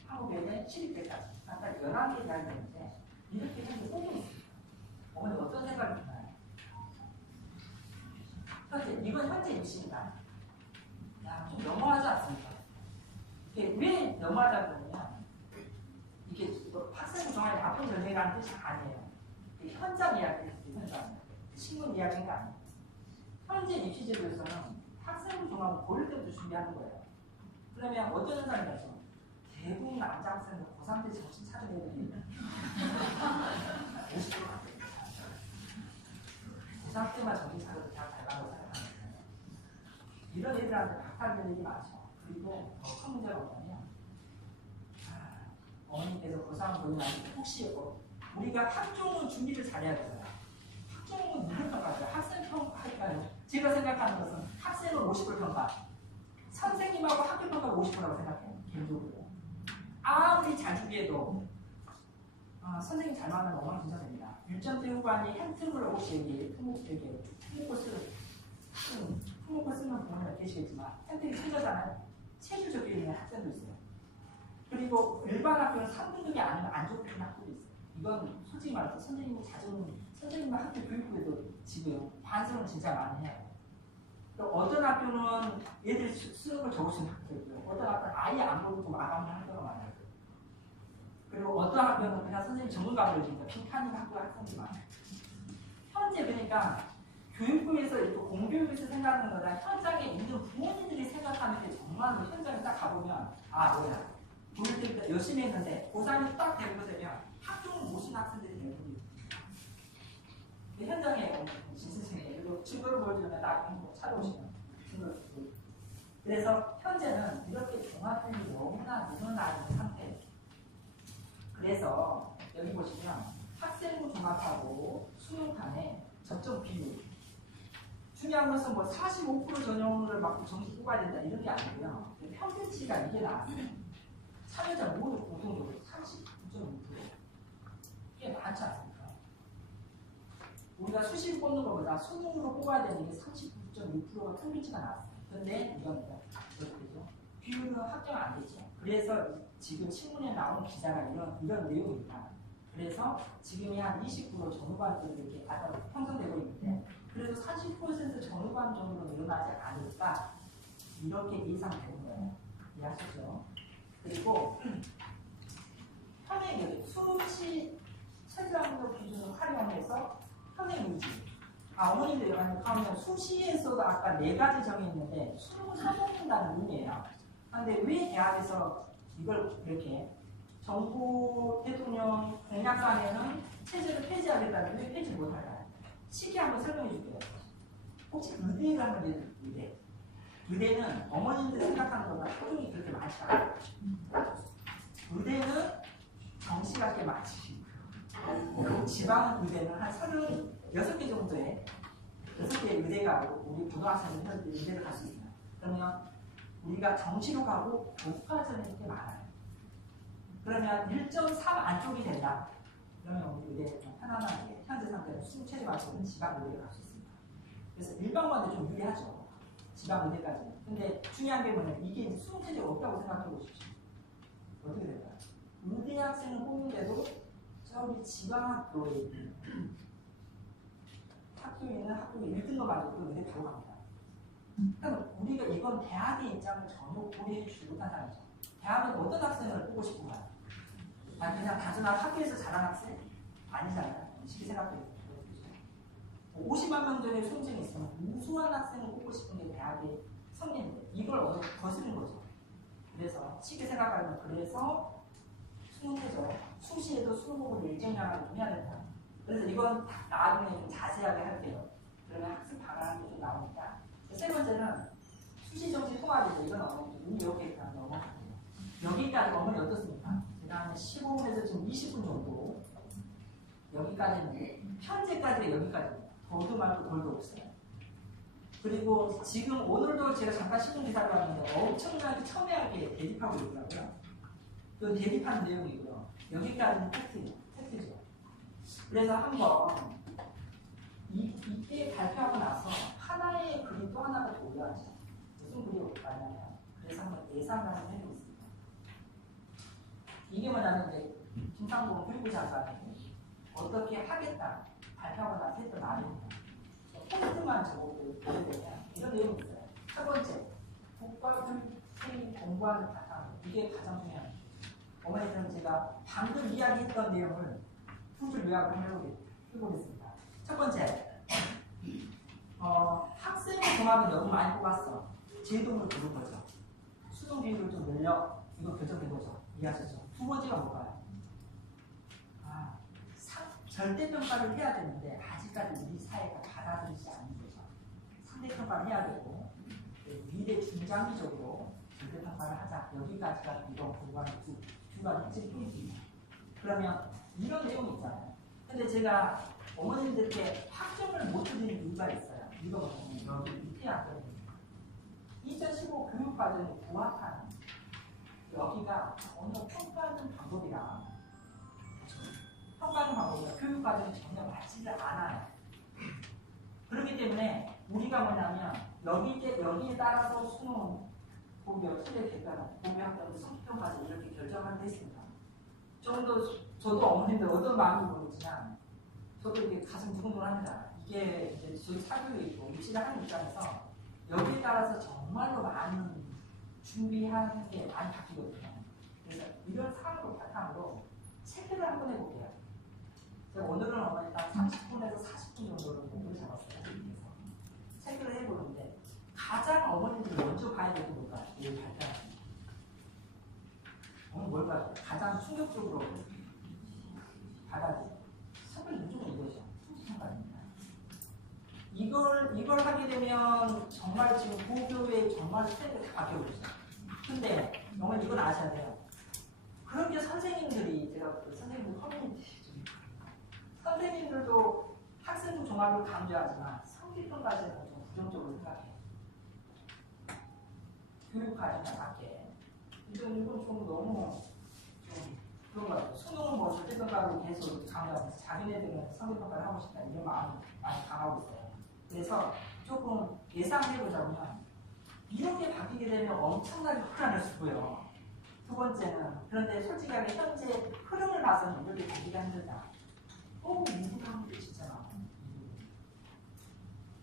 한국외대, 시립대까지 아까 11개 대학이 있는데 이렇게 현재 뽑고 있습니다. 어머니 어떤 생각이 드나요? 이건 현재 입시입니다. 좀 너무하지 않습니까? 이게 왜 너무하다고 그러냐면 이게 학생 종합이 나쁜 연예라는 뜻이 아니에요. 현장 이야기예요. 현장. 신문 이야기가 아니에요. 현재 입시제도에서는 학생 종합을 고일 때부터 준비하는 거예요. 그러면 어떤 현상이 나죠? 대부분 남자 학생은 고3 때 정신 차린 애들이 50% 같아요. 고3 때만 정신 차려도 대학 잘 가고 생각하는 거예요. 이런 애들한테 박탈된 일이 많죠. 그리고 더 큰 문제가 뭐냐면 어머니께서 고3 보고 나서 혹시 우리가 학종은 준비를 잘해야 돼요. 학종은 누굴 평가하죠? 학생 평가할까요? 제가 생각하는 것은 학생은 50% 평가, 선생님하고 학교 평가 50%라고 생각해요. 개인적으로. 아무리 잘 준비해도 선생님 잘 만나면 엉망진창됩니다. 유점대 후반이 핸트를 혹시 여기 품목을 쓰는 부모님 계시겠지만 핸트이 최저잖아요. 체질 적혀 있는 학생도 있어요. 그리고 일반 학교는 3등급이 아니면 안 적혀 있는 학교도 있어요. 이건 솔직히 말해서 선생님과 학교 교육부에도 지금 반성을 진짜 많이 해요. 어떤 학교는 애들이 쓰는 걸 적으시는 학교도 있고요. 어떤 학교는 아예 안 보고 마감을 하는 학교가 많아요. 그리고 어떤 학교는 그냥 선생님 전문가를 주니까 빈칸인 학교 학생들이 많아요. 현재 그러니까 교육부에서 공교육에서 생각하는 거다 현장에 있는 부모님들이 생각하는 게 정말로 현장에 딱 가보면 뭐야 고일 때부터 열심히 했는데 고3이 딱 되고 되면 학교를 모시는 학생들이 대부분 현장에 있으시니까 그리고 증거를 보여주면 나중에 찾아오시면 증거를 주고 그래서 현재는 이렇게 종합들이 너무나 늘어나 있는 상태예요. 그래서 여기 보시면 학생부 종합하고 수능판에 접점 비율 중요한 것은 45% 전형을 막 정식 뽑아야 된다 이런 게 아니고요. 평균치가 이게 나왔어요. 참여자 모두 공통적으로 39.6%. 이게 많지 않습니까? 우리가 수시로 뽑는 것보다 수능으로 뽑아야 되는 게 39.6%가 평균치가 나왔어요. 그런데 이겁니다. 비율은 확정 안 되죠. 그래서 지금 신문에 나온 기사가 이런 내용입니다. 그래서 지금이 한 20% 전후반으로 이렇게 형성되고 있는데 그래도 40% 전후반 정도로 늘어나지 않을까 이렇게 예상되는 거예요. 이해하셨죠? 그리고 현행 수시 최저학력 기준을 활용해서 현행 의지 어머님들 하면 수시에서도 아까 4가지 정했는데 수능을 써먹는다는 의미예요. 그런데 왜 대학에서 이걸 이렇게 정부 대통령 공약안에는 체제를 폐지하겠다는 왜 폐지 못할까요? 쉽게 한번 설명해 줄게요. 혹시 의대라는 의대? 의대는 어머님들 생각하는 것보다 표준이 그렇게 많지 않아요. 의대는 정시가 꽤 많지. 지방 의대는 한 36개 정도의 6개 의대가 우리 고등학생들 의대를 갈 수 있어요. 그러면 우리가 정시로 가고 교과전이 꽤 많아요. 그러면 1.3 안쪽이 된다. 그러면 우리 의대 좀 편안하게 현재 상태로 수능 체제 맞추는 지방 의대를 갈 수 있습니다. 그래서 일반고한테 좀 유리하죠. 지방 의대까지는. 근데 중요한 게 뭐냐면 이게 이제 수능 체제가 없다고 생각해 보십시오. 어떻게 될까요? 의대 학생을 뽑는데도 저기 지방학교에 있는 학교에 1등급 맞아도 의대 바로 갑니다. 그러니까 우리가 이건 대학의 입장을 전혀 고려해 주지 못한다는 거죠. 대학은 어떤 학생을 뽑고 싶은가요? 그냥 단순한 학교에서 잘한 학생? 아니잖아요. 쉽게 생각해요. 50만 명 전에 수험생이 있으면 우수한 학생을 뽑고 싶은 게 대학의 성인인데 이걸 거스르는 거죠. 그래서 쉽게 생각하면 그래서 수능해서 수시에도 수능 공부를 일정량을 좀 해야 된다. 그래서 이건 나중에 좀 자세하게 할게요. 그러면 학습 방안도 좀 나오니까. 세 번째는 수시 정시 통합이죠. 이건 어머니 눈이 이렇게 있다는 넘어가고요. 여기까지 어머니 어떻습니까? 제가 한 15분에서 지금 20분 정도 여기까지는 현재까지가 여기까지입니다. 더도 말고 덜도 없어요. 그리고 지금 오늘도 제가 잠깐 신문기사를 봤는데 엄청나게 첨예하게 대립하고 있더라고요. 그 대립하는 내용이고요. 여기까지는 팩트죠. 그래서 한번 이때 발표하고 나서 하나의 글이 또 하나가 더 올라가죠. 무슨 글이 올라가냐면 그래서 한번 예상을 한번 해보겠습니다. 이게 뭐냐면 이제 김상봉 교육부 장관이 어떻게 하겠다 발표하고 나서 했던 말입니다. 포인트만 적어도 되면 이런 내용이 있어요. 첫 번째, 국가교육이 공부하는 바탕. 이게 가장 중요합니다. 어머니들은 제가 방금 이야기했던 내용을 풀줄 요약을 해보겠습니다. 첫 번째, 학생의 종합은 너무 많이 뽑았어. 제동을 두는 거죠. 수능 비율을 좀 늘려. 이거 결정된 거죠. 이해하셨죠? 두 번째가 뭘까요? 절대평가를 해야 되는데 아직까지 우리 사회가 받아들이지 않는 거죠. 상대평가를 해야 되고 미래 중장기적으로 절대평가를 하자. 여기까지가 이런 공부하는 두 가지 핵심 포인트입니다. 그러면 이런 내용이 있잖아요. 근데 제가 어머님들께 확정을 못 드리는 이유가 있어요. 이거 보면 여기 밑에 왔거든요. 2015 교육과정에 부합하는 여기가 전혀 평가하는 방법이랑 평가하는 방법이랑 교육과정이 전혀 맞지를 않아요. 그렇기 때문에 우리가 뭐냐면 여기에 따라서 수능 고교, 최대 객관화, 고교 학점, 성평까지 이렇게 결정하는 데 있습니다. 저도 어머님들 어떤 마음이 모르지만 저도 이렇게 가슴 두근두근합니다. 이게 이제 저희 사교육에 있고 입시를 하는 입장에서 여기에 따라서 정말로 많은 준비하는 게 많이 바뀌거든요. 그래서 이런 상황을 바탕으로 체크를 한번 해볼게요. 제가 오늘은 어머니 딱 30분에서 40분 정도로 목표를 잡았어요. 그래서 체크를 해보는데 가장 어머니들이 먼저 봐야 되는 뭘까요? 내일 발표하는 오늘 뭘까요? 가장 충격적으로 받아들여요. 선별 무조건 이거죠. 평가입니다. 이걸 하게 되면 정말 지금 고교의 정말 스텝이 다 바뀌어버리죠. 근데 어머니 이건 아셔야 돼요. 그런 게 선생님들이 제가 선생님들 커뮤니티 선생님들도 학생부 종합을 강조하지만 성질평가제는 좀 부정적으로 생각해요. 교육과정과 맞게 이건 좀 너무 좀 그런 것 같아요. 수능은 뭐 절대평가로 계속 강조하면서 자기네들은 성질평가를 하고 싶다 이런 마음이 많이 강하고 있어요. 그래서 조금 예상해보자면 이렇게 바뀌게 되면 엄청나게 혼란을 주고요. 두 번째는 그런데 솔직하게 현재 흐름을 봐서는 이렇게 보기가 힘들다. 미국하는 게 진짜 많아요.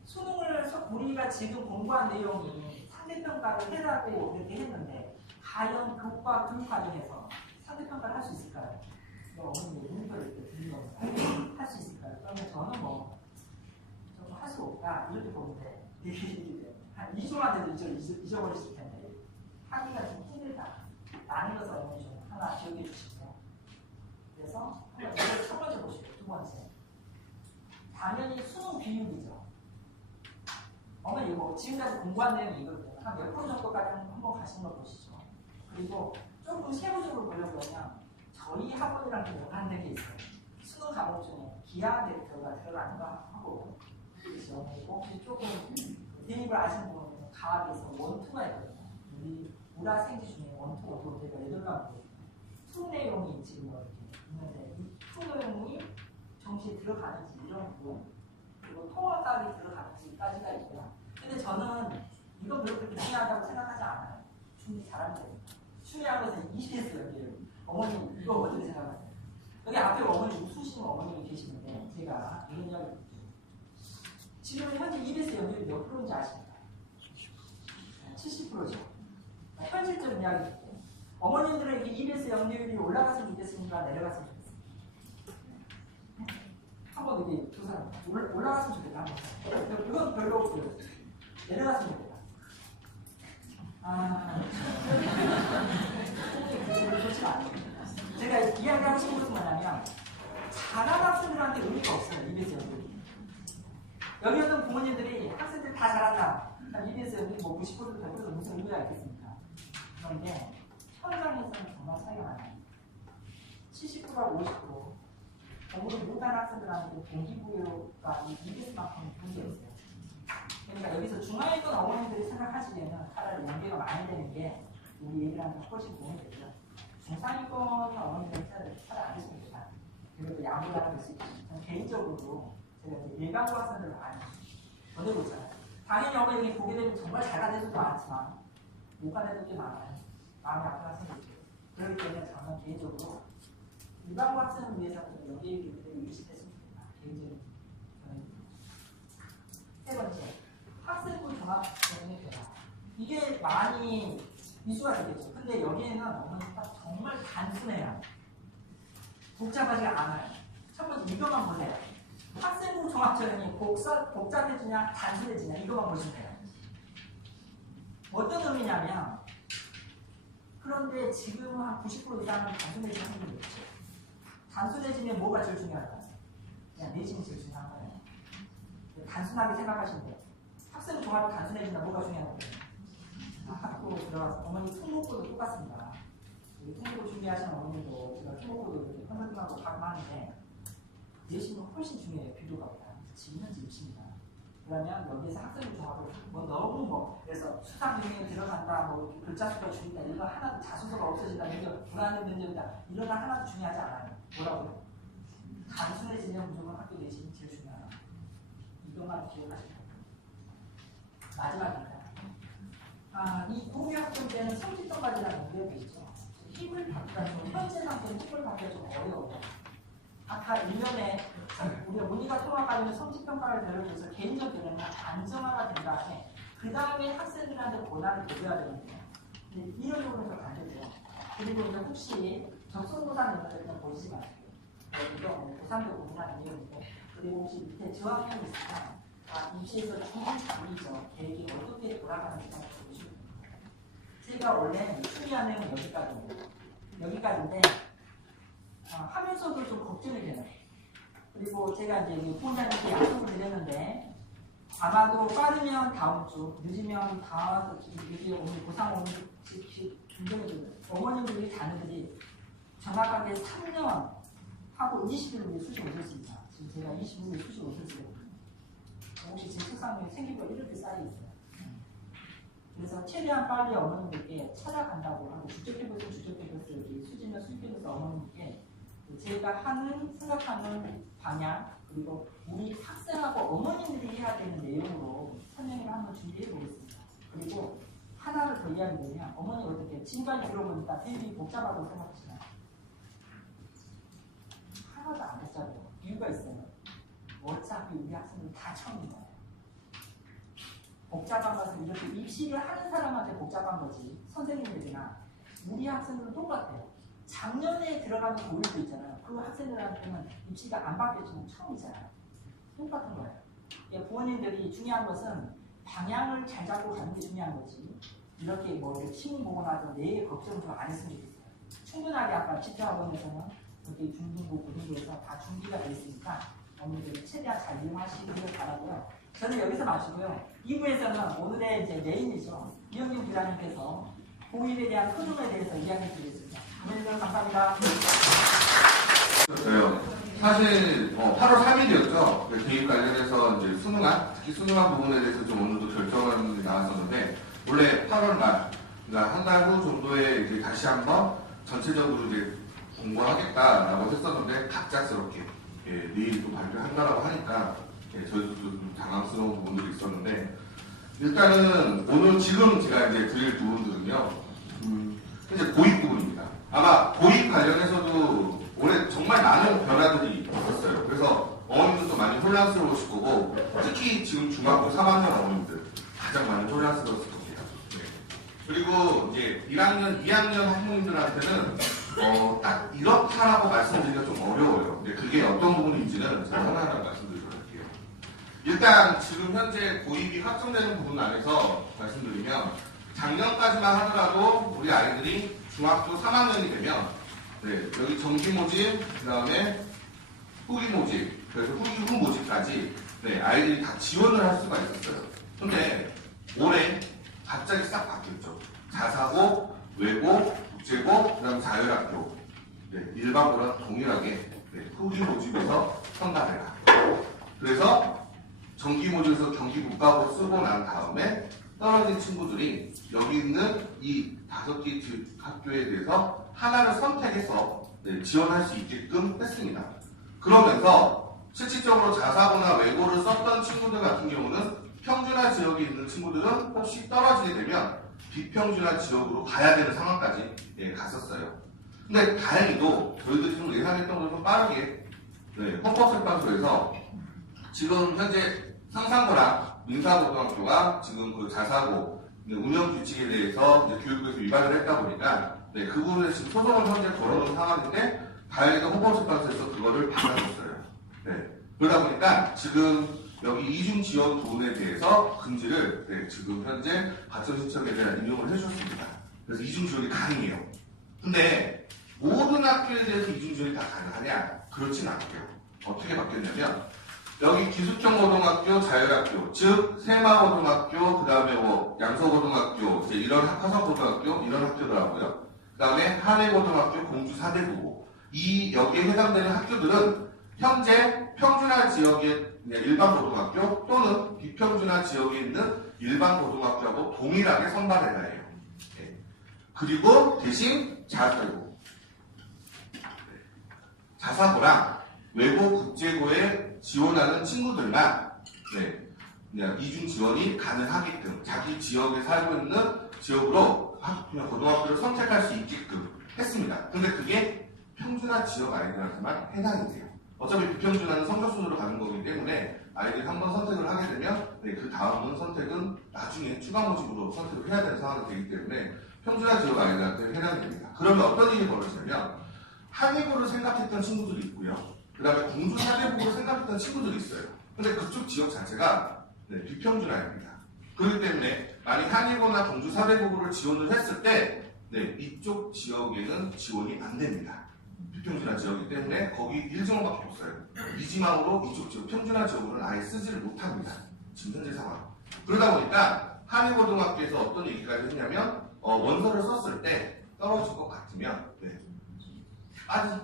수능을 우리가 지금 공부한 내용이 상대평가를 해라고 이렇게 했는데 과연 교과 교육과정에서 상대평가를 할 수 있을까요? 어머니 문서를 이렇게 드리는 건가요? 할 수 있을까요? 그러면 저는 뭐 조금 할 수 없다 이렇게 보는데 한 2초만 돼도 잊어버리실 텐데 하기가 좀 힘들다 라는 것을 어머니 좀 하나 기억해 주시고요. 그래서 이걸 첫 번째 보시고 두 번째 당연히 수능 비율이죠. 어머니 이거 지금까지 공부한 내용이 이거든요. 한 몇 프로 정도까지 한번 가신 걸 보시죠. 그리고 조금 세부적으로 보려고 하면 저희 학원이랑 좀 연관된 게 있어요. 수능 과목 중에 기하 데이터가 들어가는 거 하고 그렇죠. 혹시 조금 대입을 아시는 분은 가학에서 원투가 있거든요. 우리 우라생지 중에 원투, 원투 제가 8가지 투 내용이 지금 이렇게 있는데 이 투 내용이 정시에 들어가는지 이런 부분 그리고 통합각이 들어가는지까지가 있고요. 근데 저는 이거 별로 그렇게 중요하다고 생각하지 않아요. 준비 잘하면 됩니다. 중요한 것은 EBS예요. 어머님 이거 어떻게 생각하세요? 여기 앞에 어머니 웃으시는 어머님이 계시는데 제가 이런 이야기 드릴게요. 지금 현재 EBS 연율이 몇 프로인지 아십니까? 70%죠. 현실적인 이야기 드릴게요. 어머님들에게 EBS 연율이 올라갔으면 좋겠습니까? 내려갔으면 좋겠습니까? 한번 이렇게 조사 올라갔으면 좋겠다. 한번. 그건 별로 없고요. 내려갔으면 좋겠다. 좋지 않아요. 제가 참 EBS 뭐 90% 100% 무슨 의미가 있겠습니까? 그런데 현장에서는 정말 차이가 많아요. 70%하고 50% 공부를 못하는 학생들한테 동기부여가 이 EBS만큼 문제 없어요. 그러니까 여기서 중앙에 있던 어머님들이 생각하시기에는 차라리 연계가 많이 되는 게 우리 애들한테 훨씬 도움이 되죠. 중상위권 어머님들은 차라리 안 했으면 좋겠다. 그리고 양보가 될 수 있죠. 저는 개인적으로 제가 이제 일반고 학생들을 많이 보내고 있잖아요. 당연히 어머님이 보게 되면 정말 잘하는 애들도 많지만 못 가는 애들도 많아요. 마음이 아픈 학생들도 있고. 그렇기 때문에 저는 개인적으로 일반고 학생을 위해서는 연계 교육을 유지했으면 좋겠다. 개인적인 세 번째, 학생부 종합 전형의 변화. 이게 많이 이슈가 되겠죠. 근데 여기에는 어머니가 정말 단순해요. 복잡하지 않아요. 첫 번째 이것만 보세요. 학생부 종합 전형이 복잡해지냐 단순해지냐 이것만 보시면 돼요. 어떤 의미냐면 그런데 지금 한 90% 이상은 단순해지는 학생들이 있죠. 단순해지면 뭐가 제일 중요할까요? 그냥 내신이 제일 중요한 거예요. 단순하게 생각하시면 돼요. 학생 종합이 단순해진다 뭐가 중요하고 학교 들어가서 어머니 통목고도 똑같습니다. 통목고 준비하시는 어머님도 제가 통목고도 이렇게 컨설팅하고 가끔 하는데 내신은 훨씬 중요해요. 비교가보다. 지금 현재 입시입니다. 그러면 여기에서 학생 종합을 뭐 너무 그래서 수상 능력이 들어간다 뭐 글자 수가 줄인다 이거 하나도 자소서가 없어진다 이거 불안한 면접이다 이런 거 하나도 중요하지 않아요. 뭐라고요? 단순해지면 무조건 학교 내신이 제일 중요하다. 이것만 기억하시면 돼요. 마지막입니다. 이 공유 학점 때는 성취평가제라는 문제도 있죠. 힘을 받기가 좀 현재 상태는 힘을 받기가 좀 어려워요. 아까 1년에 우리가 모니터 통합하려면 성취평가를 배우면서 개인적 개념이 안정화가 된 다음에 그 다음에 학생들한테 권한을 줘야 되는데 이런 부분에서 반대돼요. 그리고 이제 혹시 접속보상 내용을 그냥 보시지 마세요. 이거 보상도 고민하는 내용인데 그리고 혹시 밑에 저항형이 있으면 입시에서 조금 보이죠. 계획이 어떻게 돌아가는지 한번 보시면 됩니다. 제가 원래 추리한 내용은 여기까지인데 하면서도 좀 걱정이 되는. 그리고 제가 이제 부원장님께 약속을 드렸는데 아마도 빠르면 다음 주, 늦으면 다음 주 오늘 보상 오는 굉장히 어머님들이 자녀들이 정확하게 3년 하고 20일 후에 수시 오셨습니다. 지금 제가 20일 후에 수시 오셨어요. 혹시 제 책상에 생기가 이렇게 쌓여있어요. 그래서 최대한 빨리 어머님들께 찾아간다고 하고 주적해보세요 이렇게 수지나 수입해서 어머님께 제가 생각하는 방향 그리고 우리 학생하고 어머님들이 해야 되는 내용으로 설명을 한번 준비해 보겠습니다. 그리고 하나를 더 이야기하면 어머니 어떻게 지금까지 들어보니까 되게 복잡하다고 생각하시나요? 하나도 안 복잡해요. 이유가 있어요. 어차피 우리 학생들 다 처음인 거예요. 복잡한 것은 이렇게 입시를 하는 사람한테 복잡한 거지 선생님들이나 우리 학생들은 똑같아요. 작년에 들어가는 고1도 있잖아요. 그 학생들한테는 입시가 안 바뀌었지만 처음이잖아요. 똑같은 거예요. 부모님들이 중요한 것은 방향을 잘 잡고 가는 게 중요한 거지 이렇게 뭐 시험 보고 나서 내 걱정 좀 안 했으면 좋겠어요. 충분하게 아까 집중학원에서는 그렇게 중등부, 고등부에서 다 준비가 되어 있으니까 어머니들 최대한 잘 이용하시길 바라고요. 저는 여기서 마치고요. 2부에서는 오늘의 이제 메인이죠. 이영경 기자님께서 고1에 대한 흐름에 대해서 이야기 드리겠습니다. 어머니들 감사합니다. 사실 8월 3일이었죠. 개입 관련해서 이제 특히 수능안 부분에 대해서 좀 어느 정도 결정이 나왔었는데 원래 8월 말, 그러니까 한 달 후 정도에 이제 다시 한번 전체적으로 이제 공부하겠다라고 했었는데 갑작스럽게 내일 또 발표한다라고 하니까 저희도 좀 당황스러운 부분들이 있었는데 일단은 오늘 지금 제가 이제 드릴 부분들은요 현재 고입 부분입니다. 아마 고입 관련해서도 올해 정말 많은 변화들이 있었어요. 그래서 어머님들도 많이 혼란스러우실 거고 특히 지금 중학교 3학년 어머님들 가장 많이 혼란스러웠을 겁니다. 그리고 이제 1학년, 2학년 학부모님들한테는 딱 이렇다라고 말씀드리기가 좀 어려워요. 근데 그게 어떤 부분인지는 제가 하나하나 말씀드리도록 할게요. 일단 지금 현재 고입이 확정되는 부분 안에서 말씀드리면 작년까지만 하더라도 우리 아이들이 중학교 3학년이 되면 여기 정기 모집, 그 다음에 후기 모집, 그래서 후기 후 모집까지 아이들이 다 지원을 할 수가 있었어요. 근데 올해 갑자기 싹 바뀌었죠. 자사고, 외고, 국제고, 그다음 자율학교. 네, 일반고랑 동일하게 후기 모집에서 선발해라. 그래서 정기 모집에서 경기 국가고 쓰고 난 다음에 떨어진 친구들이 여기 있는 이 5개 학교에 대해서 하나를 선택해서 지원할 수 있게끔 했습니다. 그러면서 실질적으로 자사고나 외고를 썼던 친구들 같은 경우는 평준화 지역에 있는 친구들은 혹시 떨어지게 되면 비평준화 지역으로 가야 되는 상황까지 갔었어요. 근데 다행히도 저희들이 좀 예상했던 것보다 좀 빠르게 헌법재판소에서 지금 현재 상산고랑 민사고등학교가 지금 그 자사고 운영 규칙에 대해서 교육부에서 위반을 했다 보니까 그 부분에 지금 소송을 현재 걸어놓은 상황인데 다행히도 헌법재판소에서 그거를 받아줬어요. 그러다 보니까 지금 여기 이중 지원 부분에 대해서 금지를 지금 현재 가처 신청에 대한 인용을 해주셨습니다. 그래서 이중 지원이 가능해요. 근데 모든 학교에 대해서 이중 지원이 다 가능하냐? 그렇진 않고요. 어떻게 바뀌었냐면 여기 기숙형 고등학교, 자율학교, 즉 세마고등학교, 그 다음에 뭐 양서고등학교, 이제 이런 화성고등학교 이런 학교더라고요. 그 다음에 한해고등학교, 공주 사대부고 이 여기에 해당되는 학교들은 현재 평준화 지역의 일반 고등학교 또는 비평준화 지역에 있는 일반 고등학교하고 동일하게 선발해야 해요. 그리고 대신 자사고랑 외고 국제고에 지원하는 친구들만 그냥 이중 지원이 가능하게끔 자기 지역에 살고 있는 지역으로 그냥 고등학교를 선택할 수 있게끔 했습니다. 근데 그게 평준화 지역 아이들한테만 해당이 돼요. 어차피 비평준화는 성적순으로 가는 거기 때문에 아이들이 한번 선택을 하게 되면 그 다음은 선택은 나중에 추가 모집으로 선택을 해야 되는 상황이 되기 때문에 평준화 지역 아이들한테 해당이 됩니다. 그러면 어떤 일이 벌어지냐면 한의고를 생각했던 친구들이 있고요. 그 다음에 공주 사대부고를 생각했던 친구들이 있어요. 근데 그쪽 지역 자체가 비평준화입니다. 그렇기 때문에 만약 한의고나 공주 사대부고를 지원을 했을 때 이쪽 지역에는 지원이 안 됩니다. 비평준화 지역이기 때문에 거기 1지원밖에 없어요. 이지망으로 이쪽 지역 평준화 지역으로는 아예 쓰지를 못합니다. 지금 현재 상황. 그러다 보니까 한의고등학교에서 어떤 얘기까지 했냐면 원서를 썼을 때 떨어질 것 같으면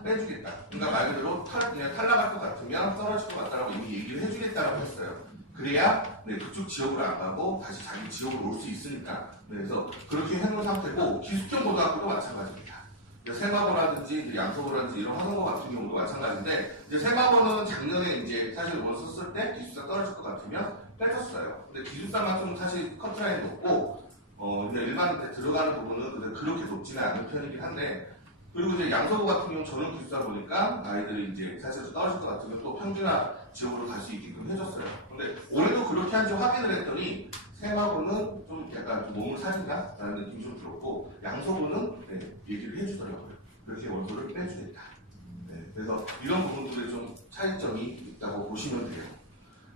빼주겠다. 그러니까 말 그대로 그냥 탈락할 것 같으면 떨어질 것 같다라고 이미 얘기를 해주겠다라고 했어요. 그래야 그쪽 지역으로 안 가고 다시 자기 지역으로 올 수 있으니까. 그래서 그렇게 해놓은 상태고 기숙형 고등학교도 마찬가지입니다. 세마고라든지 양서고라든지 이런 화성고 같은 경우도 마찬가지인데 세마고는 작년에 이제 사실 원서 썼을 때 기숙사 떨어질 것 같으면 빼줬어요. 근데 기숙사만 좀 사실 커트라인이 높고 이제 일반 들어가는 부분은 그렇게 높지는 않은 편이긴 한데 그리고 이제 양서고 같은 경우 저는 기숙사 보니까 아이들이 이제 사실 떨어질 것 같으면 또 평준화 지역으로 갈 수 있게끔 해줬어요. 근데 올해도 그렇게 한지 확인을 했더니 세마고는 좀 약간 좀 몸을 사준다라는 느낌이 좀 들었고 양서고는 얘기를 해주더라고요. 그렇게 원서를 빼주겠다. 그래서 이런 부분들에 좀 차이점이 있다고 보시면 돼요.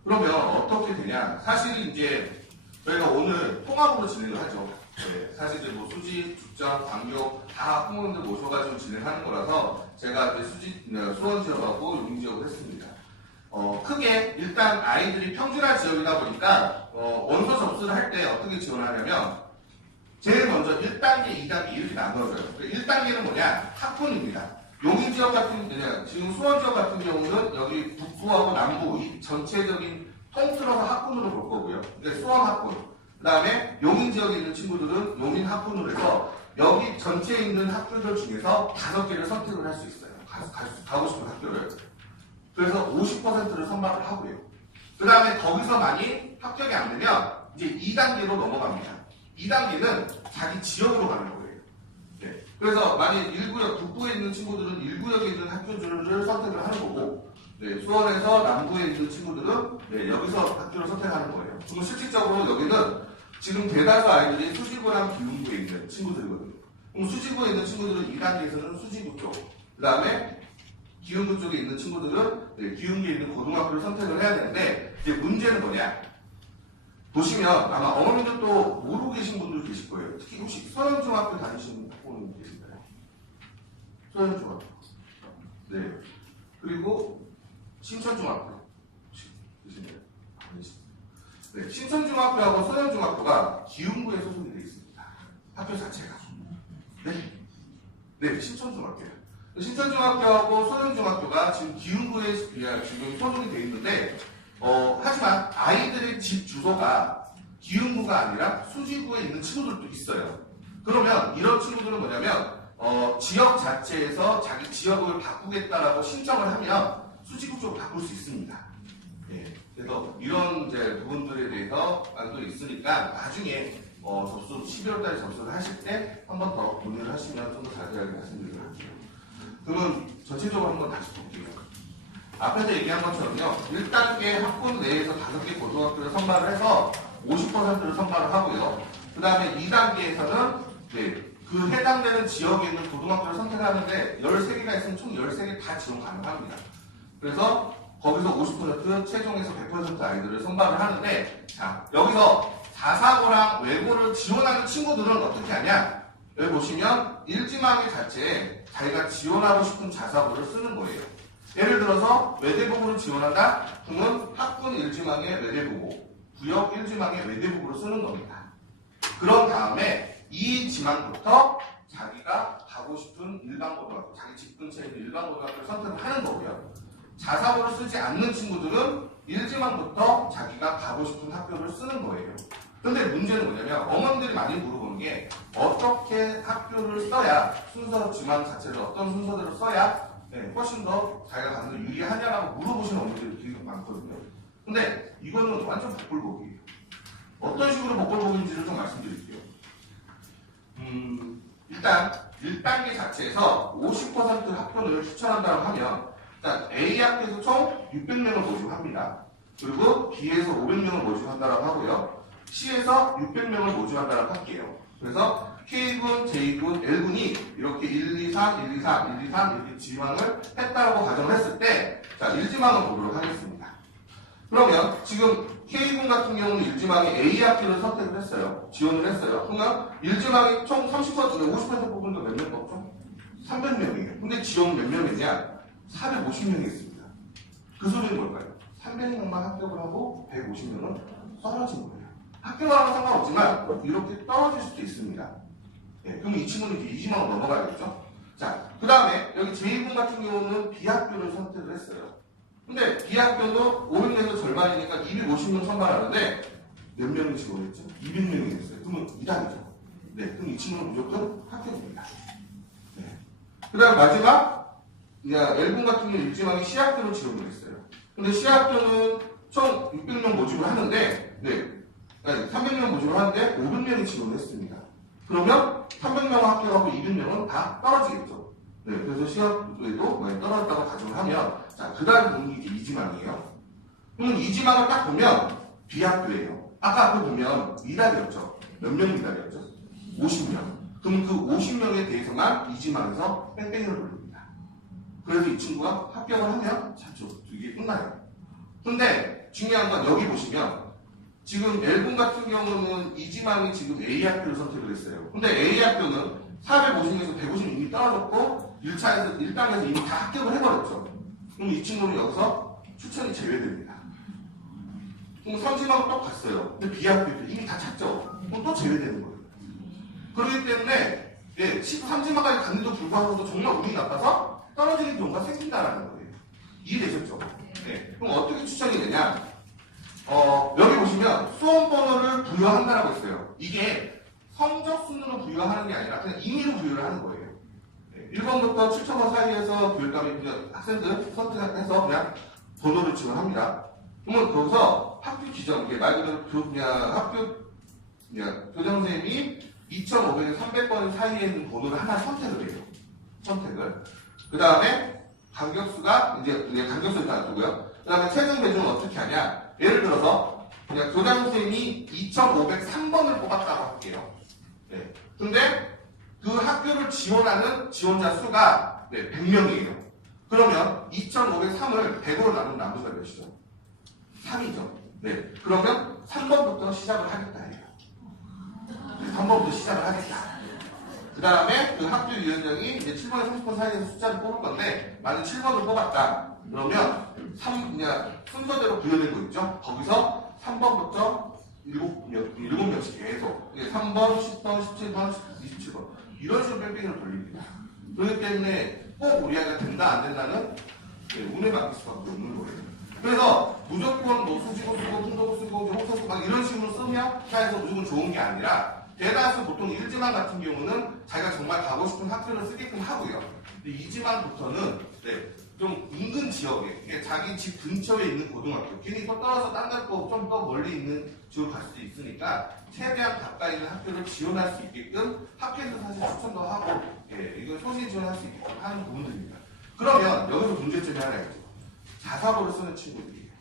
그러면 어떻게 되냐? 사실 이제 저희가 오늘 통합으로 진행을 하죠. 사실 이제 뭐 수지, 죽전, 광교 다 학부모님들 모셔가지고 진행하는 거라서 제가 이제 수원 지역하고 용인 지역을 했습니다. 크게 일단 아이들이 평준화 지역이다 보니까 원서 접수를 할 때 어떻게 지원하냐면 제일 먼저 1단계, 2단계 이렇게 나눠져요. 1단계는 뭐냐? 학군입니다. 용인 지역 같은 경우는 지금 수원 지역 같은 경우는 여기 북부하고 남부 이 전체적인 통틀어서 학군으로 볼 거고요. 그러니까 수원 학군. 그 다음에 용인 지역에 있는 친구들은 용인 학군으로 해서 여기 전체에 있는 학교들 중에서 5개를 선택을 할 수 있어요. 가고 싶은 학교를. 그래서 50%를 선발을 하고요. 그 다음에 거기서 많이 합격이 안 되면 이제 2단계로 넘어갑니다. 2단계는 자기 지역으로 가는 거예요. 그래서 만약 1구역, 북부에 있는 친구들은 1구역에 있는 학교들을 선택을 하는 거고 수원에서 남부에 있는 친구들은 여기서 학교를 선택하는 거예요. 그럼 실질적으로 여기는 지금 대다수 아이들이 수지구랑 기흥구에 있는 친구들이거든요. 그럼 수지구에 있는 친구들은 2단계에서는 수지구 쪽, 그 다음에 기흥구 쪽에 있는 친구들은 기흥구에 있는 고등학교를 선택을 해야 되는데 이제 문제는 뭐냐? 보시면 아마 어머님들도 모르고 계신 분들 계실 거예요. 특히 혹시 서현중학교 다니시는 학부모님 계신가요? 서현중학교. 그리고 신천중학교. 혹시 계시나요? 네, 신천중학교하고 소년중학교가 기흥구에 소속이 되어 있습니다. 학교 자체가. 네, 신천중학교요. 신천중학교하고 소년중학교가 지금 기흥구에 지금 소속이 되어 있는데, 하지만 아이들의 집 주소가 기흥구가 아니라 수지구에 있는 친구들도 있어요. 그러면 이런 친구들은 뭐냐면, 지역 자체에서 자기 지역을 바꾸겠다라고 신청을 하면 수지구 쪽으로 바꿀 수 있습니다. 예, 그래서 이런 이제 부분들에 대해서 안도 있으니까 나중에 접수 12월달에 접수를 하실 때 한 번 더 문의를 하시면 좀 더 자세하게 말씀드리도록 할게요. 그러면 전체적으로 한번 다시 볼게요. 앞에서 얘기한 것처럼요, 1단계 학군 내에서 5개 고등학교를 선발을 해서 50%를 선발을 하고요. 그 다음에 2단계에서는 그 해당되는 지역에 있는 고등학교를 선택하는데 13개가 있으면 총 13개 다 지원 가능합니다. 그래서 거기서 50% 최종에서 100% 아이들을 선발을 하는데, 자, 여기서 4사고랑 외고를 지원하는 친구들은 어떻게 하냐? 여기 보시면 일지망의 자체에 자기가 지원하고 싶은 자사고를 쓰는 거예요. 예를 들어서 외대부고를 지원한다? 그러면 학군 일지망의 외대부고, 구역 일지망의 외대부고를 쓰는 겁니다. 그런 다음에 이 지망부터 자기가 가고 싶은 일반고등학교, 자기 집 근처에 있는 일반고등학교를 선택을 하는 거고요. 자사고를 쓰지 않는 친구들은 일지망부터 자기가 가고 싶은 학교를 쓰는 거예요. 근데 문제는 뭐냐면 어머님들이 많이 물어보는 게 어떻게 학교를 써야 순서 지망 자체를 어떤 순서대로 써야 훨씬 더 자기가 가는 데 유리하냐라고 물어보시는 어머님들이 되게 많거든요. 근데 이거는 완전 복불복이에요. 어떤 식으로 복불복인지를 좀 말씀드릴게요. 일단 1단계 자체에서 50% 학교를 추천한다고 하면 일단 A 학교에서 총 600명을 모집합니다. 그리고 B에서 500명을 모집한다고 하고요. C에서 600명을 모집한다고 할게요. 그래서 K군, J군, L군이 이렇게 1, 2, 3, 1, 2, 3, 1, 2, 3 이렇게 지망을 했다라고 가정을 했을 때, 자, 1지망을 보도록 하겠습니다. 그러면 지금 K군 같은 경우는 1지망에 A 학교를 선택을 했어요. 지원을 했어요. 그러면 1지망이 총 30%, 50% 뽑은 거 몇 명 뽑죠? 300명이에요. 근데 지원은 몇 명이냐? 450명이 있습니다. 그 소리는 뭘까요? 300명만 합격을 하고 150명은 떨어진 거예요. 합격하는 상관없지만 이렇게 떨어질 수도 있습니다. 네, 그럼 이 친구는 이제 2지망으로 넘어가야겠죠? 자, 그 다음에 여기 J군 같은 경우는 B학교를 선택을 했어요. 근데 B학교는 500명에서 절반이니까 250명 선발하는데 몇 명이 지원했죠? 200명이 됐어요. 그러면 2단이죠. 네, 그럼 이 친구는 무조건 합격입니다. 네. 그 다음 마지막 L군 같은 경우는 1지망이 C학교를 지원을 했어요. 근데 C학교는 총 600명 모집을 하는데 300명 모집을 하는데 500명이 지원을 했습니다. 그러면 300명 합격하고 200명은 다 떨어지겠죠. 네, 그래서 C학교에도 많이 떨어졌다고 가정을 하면, 자, 그 다음 부분이 이제 2지망이에요. 그러면 2지망을 딱 보면 B학교예요. 아까 앞에 보면 미달이었죠. 몇 명 미달이었죠? 50명. 그럼 그 50명에 대해서만 2지망에서 뺑뺑이를 돌립니다. 그래서 이 친구가 합격을 하면 자주 이게 끝나요. 근데 중요한 건 여기 보시면 지금 L군 같은 경우는 2지망이 지금 A학교를 선택을 했어요. 근데 A학교는 450에서 150 이미 떨어졌고 1단에서 이미 다 합격을 해버렸죠. 그럼 이 친구는 여기서 추천이 제외됩니다. 그럼 3지망을 또 갔어요. 근데 B학교도 이미 다 찼죠. 그럼 또 제외되는 거예요. 그렇기 때문에 3지망까지 갔는데도 불구하고 정말 운이 나빠서 떨어지는 경우가 생긴다는 거예요. 이해되셨죠? 네. 그럼 어떻게 추천이 되냐? 여기 보시면 수험번호를 부여한다라고 했어요. 이게 성적 순으로 부여하는 게 아니라 그냥 임의로 부여를 하는 거예요. 1번부터 7,000번 사이에서 교육감이 그냥 학생들 선택해서 그냥 번호를 지원합니다. 그러면 거기서 학교 기정, 이게 말 그대로 교장 선생님이 2,500에서 300번 사이에 있는 번호를 하나 선택을 해요. 선택을. 그 다음에 간격수가, 이제 간격수를 다 두고요. 그 다음에 최종 배준은 어떻게 하냐? 예를 들어서, 그냥 교장 선생님이 2,503번을 뽑았다고 할게요. 네. 근데 그 학교를 지원하는 지원자 수가 100명이에요. 그러면 2,503을 100으로 나누면 남수가 몇이죠? 3이죠. 네. 그러면 3번부터 시작을 하겠다 해요. 3번부터 시작을 하겠다. 그 다음에 그 학교 위원장이 이제 7번에 30번 사이에서 숫자를 뽑을 건데, 만약 7번을 뽑았다. 그러면 순서대로 부여된 거 있죠? 거기서 3번부터 7명씩 계속 3번, 10번, 17번, 27번 이런 식으로 뺑뺑이를 돌립니다. 그렇기 때문에 꼭 우리 아이가 된다 안 된다는 운에 맡길 수밖에 없는 거예요. 그래서 무조건 뭐 수지고 쓰고 풍도고 쓰고 홍서 쓰고 막 이런 식으로 쓰면 시간에서 무조건 좋은 게 아니라 대다수 보통 1지망 같은 경우는 자기가 정말 가고 싶은 학교를 쓰게끔 하고요. 근데 2지망부터는 좀 인근 지역에 자기 집 근처에 있는 고등학교 괜히 또 떨어져 딴 데고 좀 더 멀리 있는 지역으로 갈 수도 있으니까 최대한 가까이 있는 학교를 지원할 수 있게끔 학교에서 사실 추천도 하고 이거 소신 지원할 수 있게끔 하는 부분들입니다. 그러면 여기서 문제점이 하나 있죠. 자사고를 쓰는 친구들이에요.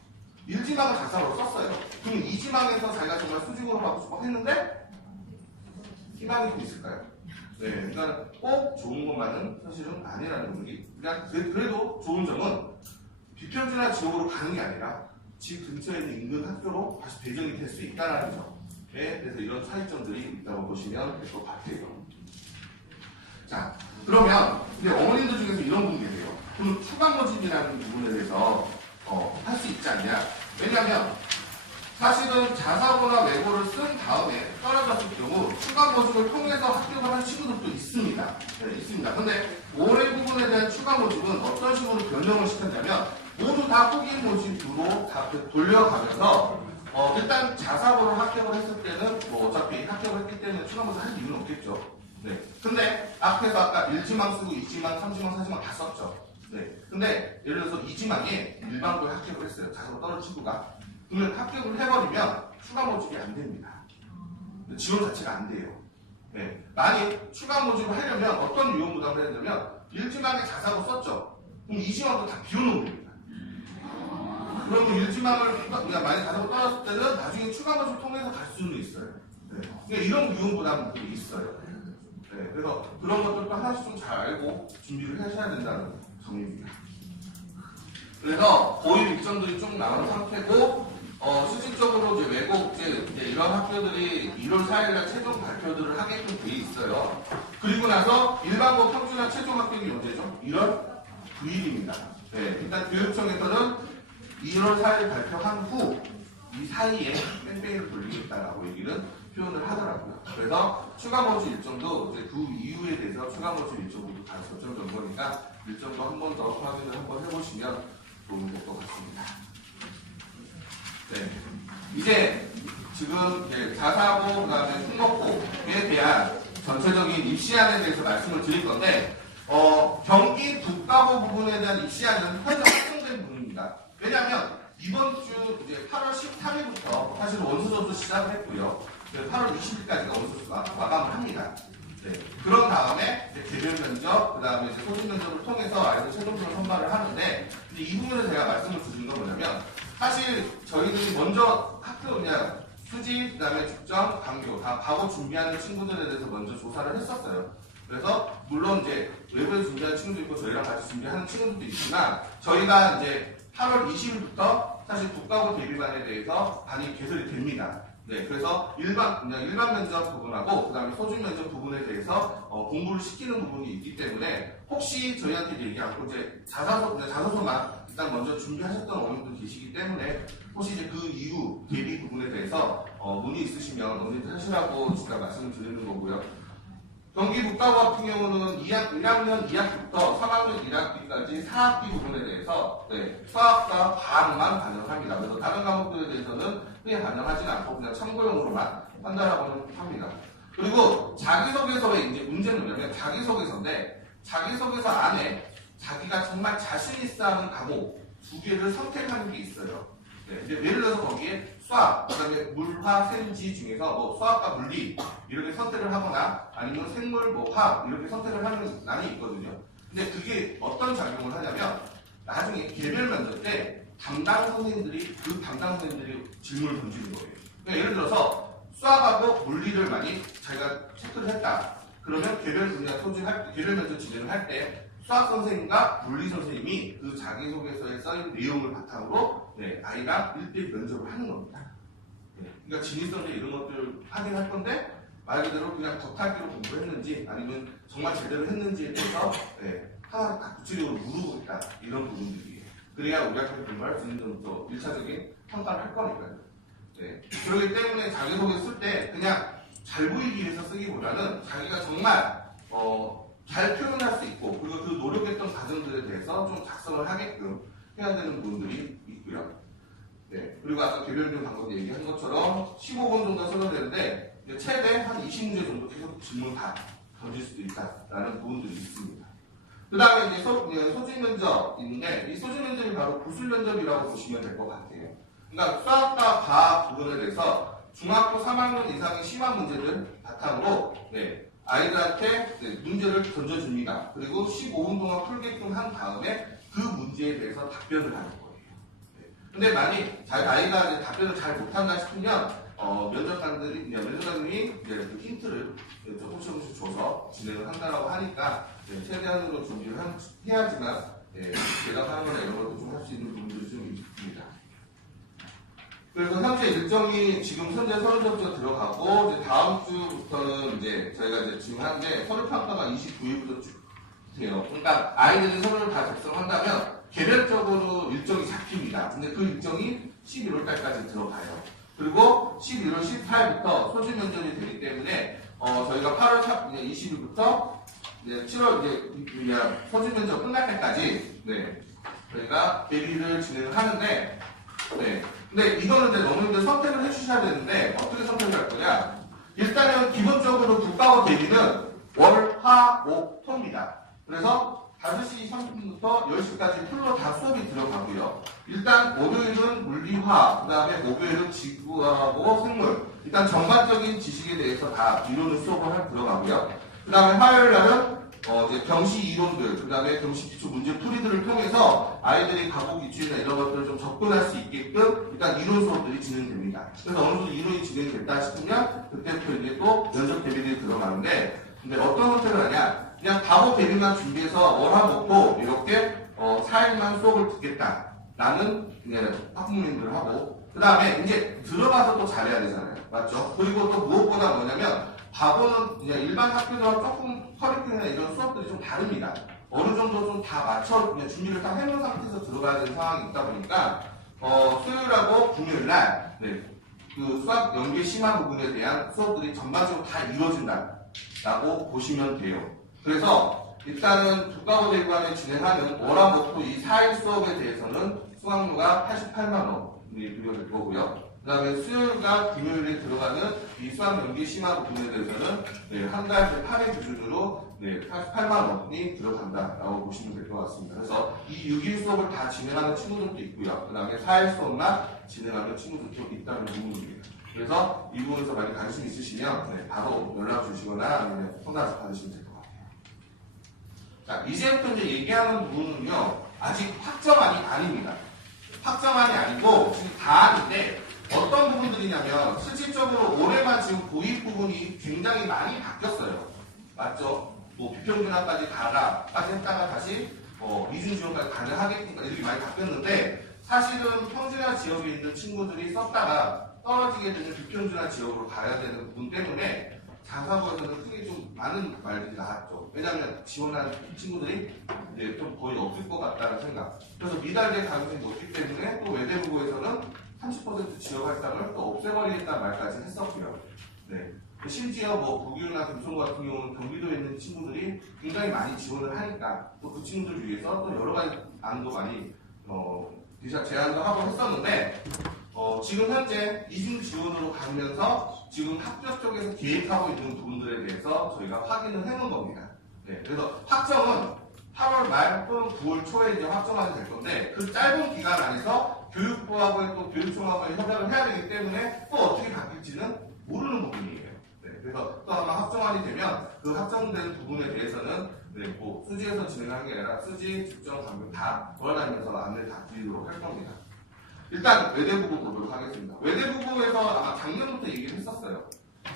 1지망을 자사고로 썼어요. 그럼 2지망에서 자기가 정말 수직으로 가고 싶어 했는데 희망이 좀 있을까요? 그러니까 꼭 좋은 것만은 사실은 아니라는 거지. 그냥 그래도 좋은 점은 비평준화 지역으로 가는 게 아니라 집 근처에 있는 인근 학교로 다시 배정이 될 수 있다는 점. 그래서 이런 차이점들이 있다고 보시면 될 것 같아요. 자, 그러면 이제 어머님들 중에서 이런 분이 계세요. 그럼 추가 모집이라는 부분에 대해서 할 수 있지 않냐? 왜냐하면 사실은 자사고나 외고를 쓴 다음에 떨어졌을 경우 추가 모집을 통해서 합격을 한 친구들도 있습니다. 있습니다. 근데 올해 부분에 대한 추가 모집은 어떤 식으로 변경을 시켰냐면 모두 다 후기 모집으로 다 돌려가면서 일단 자사고를 합격을 했을 때는 뭐 어차피 합격을 했기 때문에 추가 모집 할 이유는 없겠죠. 근데 앞에서 아까 1지망 쓰고 2지망, 3지망, 4지망 다 썼죠. 근데 예를 들어서 2지망에 일반고에 합격을 했어요. 자사고 떨어진 친구가. 그러면 합격을 해버리면 추가 모집이 안 됩니다. 지원 자체가 안 돼요. 만약 추가 모집을 하려면 어떤 유형 부담을 해야 되냐면 1지망에 자사고 썼죠. 그럼 2지망도 다 비워놓으면 됩니다. 그러면 1지망을 만약 자사고 떨어졌을 때는 나중에 추가 모집 통해서 갈 수는 있어요. 그러니까 이런 유형 부담들이 있어요. 그래서 그런 것들도 하나씩 좀 잘 알고 준비를 하셔야 된다는 점입니다. 그래서 고일 일정들이 좀 나온 상태고 실질적으로 이제 외국 이제 이런 학교들이 1월 4일날 최종 발표들을 하게끔 돼 있어요. 그리고 나서 일반고 평준화 최종 합격이 언제죠? 1월 9일입니다. 일단 교육청에서는 1월 4일 발표한 후 이 사이에 뺑뺑이를 돌리겠다라고 얘기를 표현을 하더라고요. 그래서 추가 모집 일정도 이제 그 이후에 대해서 추가 모집 일정도 다 결정된 거니까 일정도 한 번 더 확인을 한번 해보시면 도움이 될 것 같습니다. 이제 지금 자사고 그다음에 특목고에 대한 전체적인 입시안에 대해서 말씀을 드릴 건데 경기 북가고 부분에 대한 입시안은 현재 확정된 부분입니다. 왜냐하면 이번 주 이제 8월 13일부터 사실 원서 접수 시작을 했고요. 8월 20일까지가 원서 접수가 마감을 합니다. 그런 다음에 개별 면접, 그 다음에 소집 면접을 통해서 아이들 최종적으로 선발을 하는데 이제 이 부분을 제가 말씀을 드린 건 뭐냐면 사실 저희들이 먼저 학교 그냥 수지, 그 다음에 직전, 강교 다 바고 준비하는 친구들에 대해서 먼저 조사를 했었어요. 그래서 물론 이제 외부에서 준비하는 친구도 있고 저희랑 같이 준비하는 친구들도 있지만 저희가 이제 8월 20일부터 사실 북가고 대비반에 대해서 반이 개설이 됩니다. 그래서 일반 면접 부분하고 그 다음에 소집 면접 부분에 대해서 공부를 시키는 부분이 있기 때문에 혹시 저희한테 얘기 않고 이제 자소서만 일단 먼저 준비하셨던 어머님도 계시기 때문에 혹시 이제 그 이후 대비 부분에 대해서 문의 있으시면 언제든지 하시라고 제가 말씀을 드리는 거고요. 경기 북가고 같은 경우는 1학년 2학기부터 3학년 1학기까지 4학기 부분에 대해서 수학과 과학만 반영합니다. 그래서 다른 과목들에 대해서는 크게 반영하지는 않고 그냥 참고용으로만 한다라고는 합니다. 그리고 자기소개서의 이제 문제는 뭐냐면 자기소개서인데 자기소개서 안에 자기가 정말 자신 있어 하는 과목 2개를 선택하는 게 있어요. 이제 예를 들어서 거기에 수학, 그 다음에 물화, 셈지 중에서 뭐 수학과 물리 이렇게 선택을 하거나 아니면 생물, 뭐 화학 이렇게 선택을 하는 난이 있거든요. 근데 그게 어떤 작용을 하냐면 나중에 개별 면접 때 담당 선생님들이 질문을 던지는 거예요. 그러니까 예를 들어서 수학하고 물리를 많이 자기가 체크를 했다. 그러면 개별 면접 진행을 할 때 수학 선생님과 물리 선생님이 그 자기소개서에 써있는 내용을 바탕으로 아이랑 1대1 면접을 하는 겁니다. 그러니까 진입성제 이런 것들을 확인할 건데 말 그대로 그냥 겉핥기로 공부했는지 아니면 정말 제대로 했는지에 대해서 하나 다 구체적으로 물어보고 있다. 이런 부분들이에요. 그래야 우리 학교에 공부할 수 있는 또 1차적인 평가를 할 거니까요. 네. 그렇기 때문에 자기소개 쓸 때 그냥 잘 보이기 위해서 쓰기보다는 자기가 정말 잘 표현할 수 있고 그리고 그 노력했던 과정들에 대해서 좀 작성을 하게끔 해야 되는 부분들이 있고요. 네. 그리고 아까 개별적인 방법 얘기한 것처럼 15분 정도 써야 되는데 최대 한 20문제 정도 계속 질문 다 던질 수도 있다라는 부분들이 있습니다. 그 다음에 이제 소지 면접인데 이 소지 면접이 바로 구술 면접이라고 보시면 될 것 같아요. 그러니까 수학과 과학 부분에 대해서 중학교 3학년 이상의 심화 문제들 바탕으로 아이들한테 문제를 던져줍니다. 그리고 15분 동안 풀게끔 한 다음에 그 문제에 대해서 답변을 하는 거예요. 근데 만약 아이가 이제 답변을 잘 못한다 싶으면 면접관님이 이제 그 힌트를 조금씩 줘서 진행을 한다라고 하니까 최대한으로 준비를 해야지만 대답하는 거나 이런 것도 좀 할 수 있는 부분들이 좀 있습니다. 그래서 현재 일정이 지금 현재 서류 접수가 들어가고 이제 다음 주부터는 이제 저희가 이제 지금 하는데 서류 평가가 29일부터 쭉 돼요. 그러니까 아이들이 서류를 다 작성한다면 개별적으로 일정이 잡힙니다. 근데 그 일정이 11월 달까지 들어가요. 그리고 11월 18일부터 소지 면접이 되기 때문에 저희가 8월 20일부터 이제 7월 이제 소지 면접 끝날 때까지 저희가 대비를 진행을 하는데 근데 이거는 이제 너무들 선택을 해주셔야 되는데 어떻게 선택을 할 거냐? 일단은 기본적으로 국가고 대비는 월, 화, 목, 토입니다. 그래서 5시 30분부터 10시까지 풀로 다 수업이 들어가고요. 일단 월요일은 물리화, 그 다음에 목요일은 지구하고 생물. 일단 전반적인 지식에 대해서 다 이론을 수업을 들어가고요. 그 다음에 화요일 날은 이제 병시 이론들, 그 다음에 병시 기초 문제 풀이들을 통해서 아이들이 과목 기출이나 이런 것들을 좀 접근할 수 있게끔 일단 이론 수업들이 진행됩니다. 그래서 어느 정도 이론이 진행됐다 싶으면 그때부터 이제 또 면접 대비들이 들어가는데 근데 어떤 선택을 하냐? 그냥 과목 대비만 준비해서 월화목토 이렇게 4일만 수업을 듣겠다라는 학부모님들을 하고 그 다음에 이제 들어가서 또 잘해야 되잖아요. 맞죠? 그리고 또 무엇보다 뭐냐면 과거는 그냥 일반 학교들과 조금 커리큘럼이나 이런 수업들이 좀 다릅니다. 어느 정도 좀 다 맞춰 그냥 준비를 다 해놓은 상태에서 들어가야 되는 상황이 있다 보니까 수요일하고 금요일날 그 수학 연계 심화 부분에 대한 수업들이 전반적으로 다 이루어진다라고 보시면 돼요. 그래서 일단은 국가고대관에 진행하는 월화목토 이 4일 수업에 대해서는 수강료가 88만 원이 부여될 거고요. 그 다음에 수요일과 금요일에 들어가는 이 수학 연계 심화 부분에 대해서는 한 달 8회 기준으로 88만 원이 들어간다라고 보시면 될 것 같습니다. 그래서 이 6일 수업을 다 진행하는 친구들도 있고요. 그 다음에 4일 수업만 진행하는 친구들도 있다는 부분입니다. 그래서 이 부분에서 많이 관심 있으시면 바로 연락 주시거나 아니면 통화해서 받으시면 될 것 같아요. 자, 이제부터 이제 얘기하는 부분은요, 아직 확정안이 아닙니다. 확정안이 아니고 지금 다 아닌데 어떤 부분들이냐면 실질적으로 올해만 지금 고입 부분이 굉장히 많이 바뀌었어요. 맞죠? 뭐 비평준화까지 가라까지 했다가 다시 이중 지원까지 가능하겠니까 이렇게 많이 바뀌었는데 사실은 평준화 지역에 있는 친구들이 썼다가 떨어지게 되는 비평준화 지역으로 가야 되는 부분 때문에 자사고에서는 크게 좀 많은 말들이 나왔죠. 왜냐하면 지원하는 친구들이 이제 좀 거의 없을 것 같다는 생각. 그래서 미달될 가능성이 높기 때문에 또 외대부고에서는 30% 지역 할당을 또 없애버리겠다는 말까지 했었고요. 심지어 뭐 부교나 금속 같은 경우는 경기도에 있는 친구들이 굉장히 많이 지원을 하니까 또 그 친구들을 위해서 또 여러 가지 안도 많이 제안도 하고 했었는데 지금 현재 이중 지원으로 가면서 지금 학교 쪽에서 계획하고 있는 부분들에 대해서 저희가 확인을 해놓은 겁니다. 그래서 확정은 8월 말 또는 9월 초에 이제 확정하게 될 건데 그 짧은 기간 안에서 교육부하고 또 교육청하고의 협약을 해야 되기 때문에 또 어떻게 바뀔지는 모르는 부분이에요. 그래서 또 아마 확정안이 되면 그 확정된 부분에 대해서는 뭐 수지에서 진행하는 게 아니라 수지, 직전, 감독 다 돌아다니면서 안내 다 드리도록 할 겁니다. 일단 외대부고 보도록 하겠습니다. 외대부고에서 아마 작년부터 얘기를 했었어요.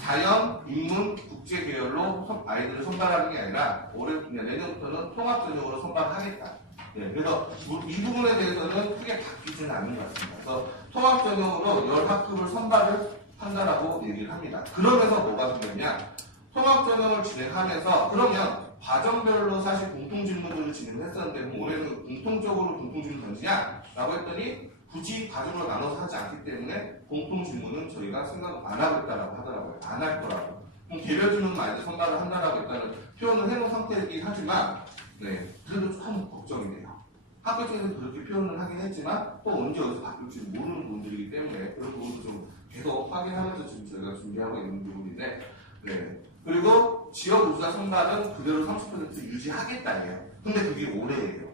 자연, 인문, 국제 계열로 아이들을 선발하는 게 아니라 내년부터는 통합전형으로 선발하겠다. 그래서 이 부분에 대해서는 크게 바뀌지는 않는 것 같습니다. 그래서 통합전형으로 10학급을 선발을 한다라고 얘기를 합니다. 그러면서 뭐가 중요하냐? 통합전형을 진행하면서 그러면 과정별로 사실 공통질문들을 진행을 했었는데 올해는 공통적으로 공통질문 던지냐? 라고 했더니 굳이 과정으로 나눠서 하지 않기 때문에 공통 질문은 저희가 생각 안 하겠다라고 하더라고요. 안 할 거라고. 그럼 개별 질문은 만약에 선발을 한다라고 일단은 표현을 해놓은 상태이긴 하지만, 네, 그래도 좀 걱정이 돼요. 학교 쪽에서 그렇게 표현을 하긴 했지만 또 언제 어디서 바뀔지 모르는 부분들이기 때문에 그런 부분도 좀 계속 확인하면서 지금 저희가 준비하고 있는 부분인데, 네. 그리고 지역 우수자 선발은 그대로 30% 유지하겠다예요. 근데 그게 올해예요.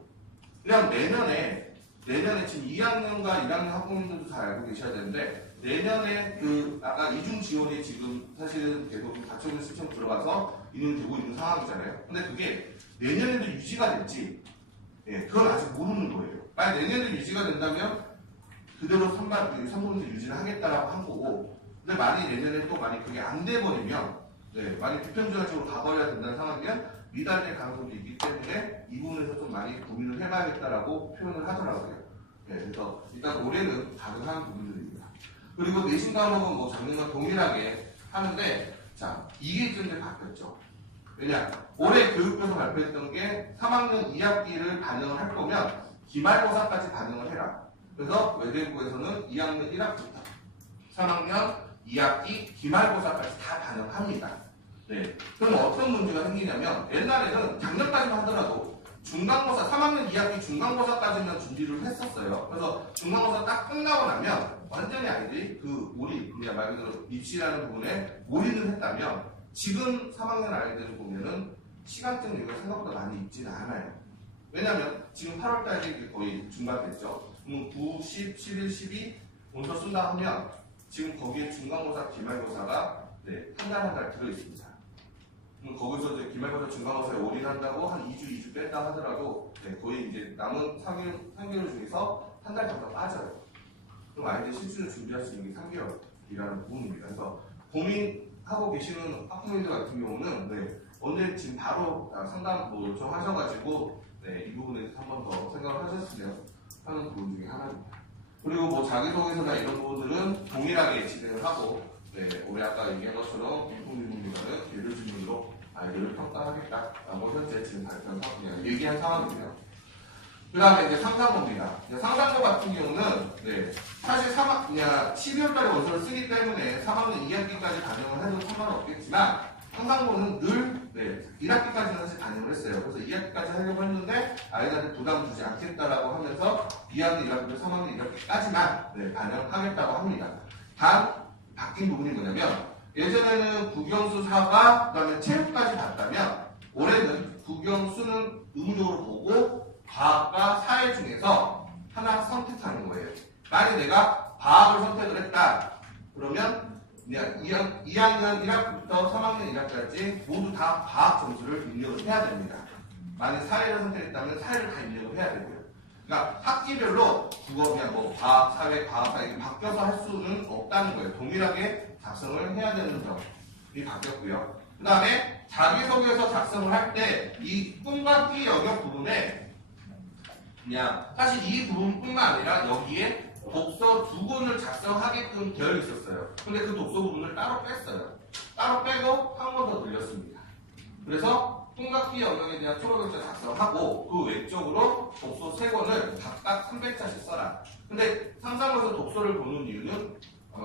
그냥 내년에 지금 2학년과 1학년 학부모님들도 잘 알고 계셔야 되는데, 내년에 아까 이중 지원이 지금 사실은 계속 가처분 신청 들어가서 되고 있는 상황이잖아요. 근데 그게 내년에도 유지가 될지, 예, 그건 아직 모르는 거예요. 만약 내년에도 유지가 된다면 그대로 3% 유지를 하겠다라고 한 거고, 근데 만약 내년에 또 만약 그게 안 돼버리면, 네, 만약 비평준화적으로 가버려야 된다는 상황이면 미달될 가능성도 있기 때문에 이 부분에서 좀 많이 고민을 해봐야겠다라고 표현을 하더라고요. 네, 그래서 일단 올해는 가능한 부분들입니다. 그리고 내신 과목은 뭐 작년과 동일하게 하는데, 자, 이게 좀 이제 바뀌었죠. 왜냐, 올해 교육부에서 발표했던 게 3학년 2학기를 반영을 할 거면 기말고사까지 반영을 해라. 그래서 외대부에서는 2학년 1학기부터 3학년 2학기 기말고사까지 다 반영합니다. 네. 그럼 어떤 문제가 생기냐면, 옛날에는 작년까지만 하더라도 중간고사, 3학년 2학기 중간고사까지만 준비를 했었어요. 그래서 중간고사 딱 끝나고 나면 완전히 아이들이 그냥 말 그대로 입시라는 부분에 몰입을 했다면, 지금 3학년 아이들을 보면은 시간적 여유가 생각보다 많이 있지는 않아요. 왜냐면 지금 8월달이 거의 중반됐죠. 그럼 9, 10, 11, 12 본서 쓴다 하면 지금 거기에 중간고사, 기말고사가 한 달 한 달 들어있습니다. 그럼 거기서 이제 기말고사, 중간고사에 올인한다고 한 2주 뺀다 하더라도 거의 이제 남은 3개월 중에서 한 달 정도 빠져요. 그럼 아이들 실수를 준비할 수 있는 게 3개월이라는 부분입니다. 그래서 고민하고 계시는 학부모님들 같은 경우는 오늘 지금 바로 상담 요청하셔가지고 이 부분에 대해서 한 번 더 생각을 하셨으면 하는 부분 중에 하나입니다. 그리고 뭐 자기소개서나 이런 부분들은 동일하게 진행을 하고, 올해 아까 얘기한 것처럼 인포미문과는 개별 질문으로 아이들을 평가하겠다라고 현재 지금 얘기한 상황이고요. 그 다음에 이제 상상고입니다. 상상고 같은 경우는 사실 12월달에 원서를 쓰기 때문에 3학년 2학기까지 반영을 해도 상관없겠지만, 상상고는 늘 1학기까지는 사실 반영을 했어요. 그래서 2학기까지 하려고 했는데 아이들한테 부담 주지 않겠다라고 하면서 2학기, 1학기, 3학년 1학기까지만 반영하겠다고 합니다. 단 바뀐 부분이 뭐냐면, 예전에는 국영수 4과 그다음에 체육까지 봤다면 올해는 국영수는 의무적으로 보고 과학과 사회 중에서 하나 선택하는 거예요. 만약 내가 과학을 선택을 했다 그러면 그냥 2학년 1학기부터 3학년 1학기까지 모두 다 과학 점수를 입력을 해야 됩니다. 만약 사회를 선택했다면 사회를 다 입력을 해야 되고요. 그러니까 학기별로 국어 그냥 뭐 과학, 사회, 과학사 이렇게 바뀌어서 할 수는 없다는 거예요. 동일하게 작성을 해야 되는 점이 바뀌었고요. 그 다음에 자기소개서 작성을 할 때 이 꿈과 끼 영역 부분에 그냥 사실 이 부분뿐만 아니라 여기에 독서 2권을 작성하게끔 되어 있었어요. 근데 그 독서 부분을 따로 뺐어요. 따로 빼고 한 번 더 늘렸습니다. 그래서 꿈과 끼 영역에 대한 초록역자 작성하고 그 외적으로 독서 3권을 각각 300자씩 써라. 근데 상상고에서 독서를 보는 이유는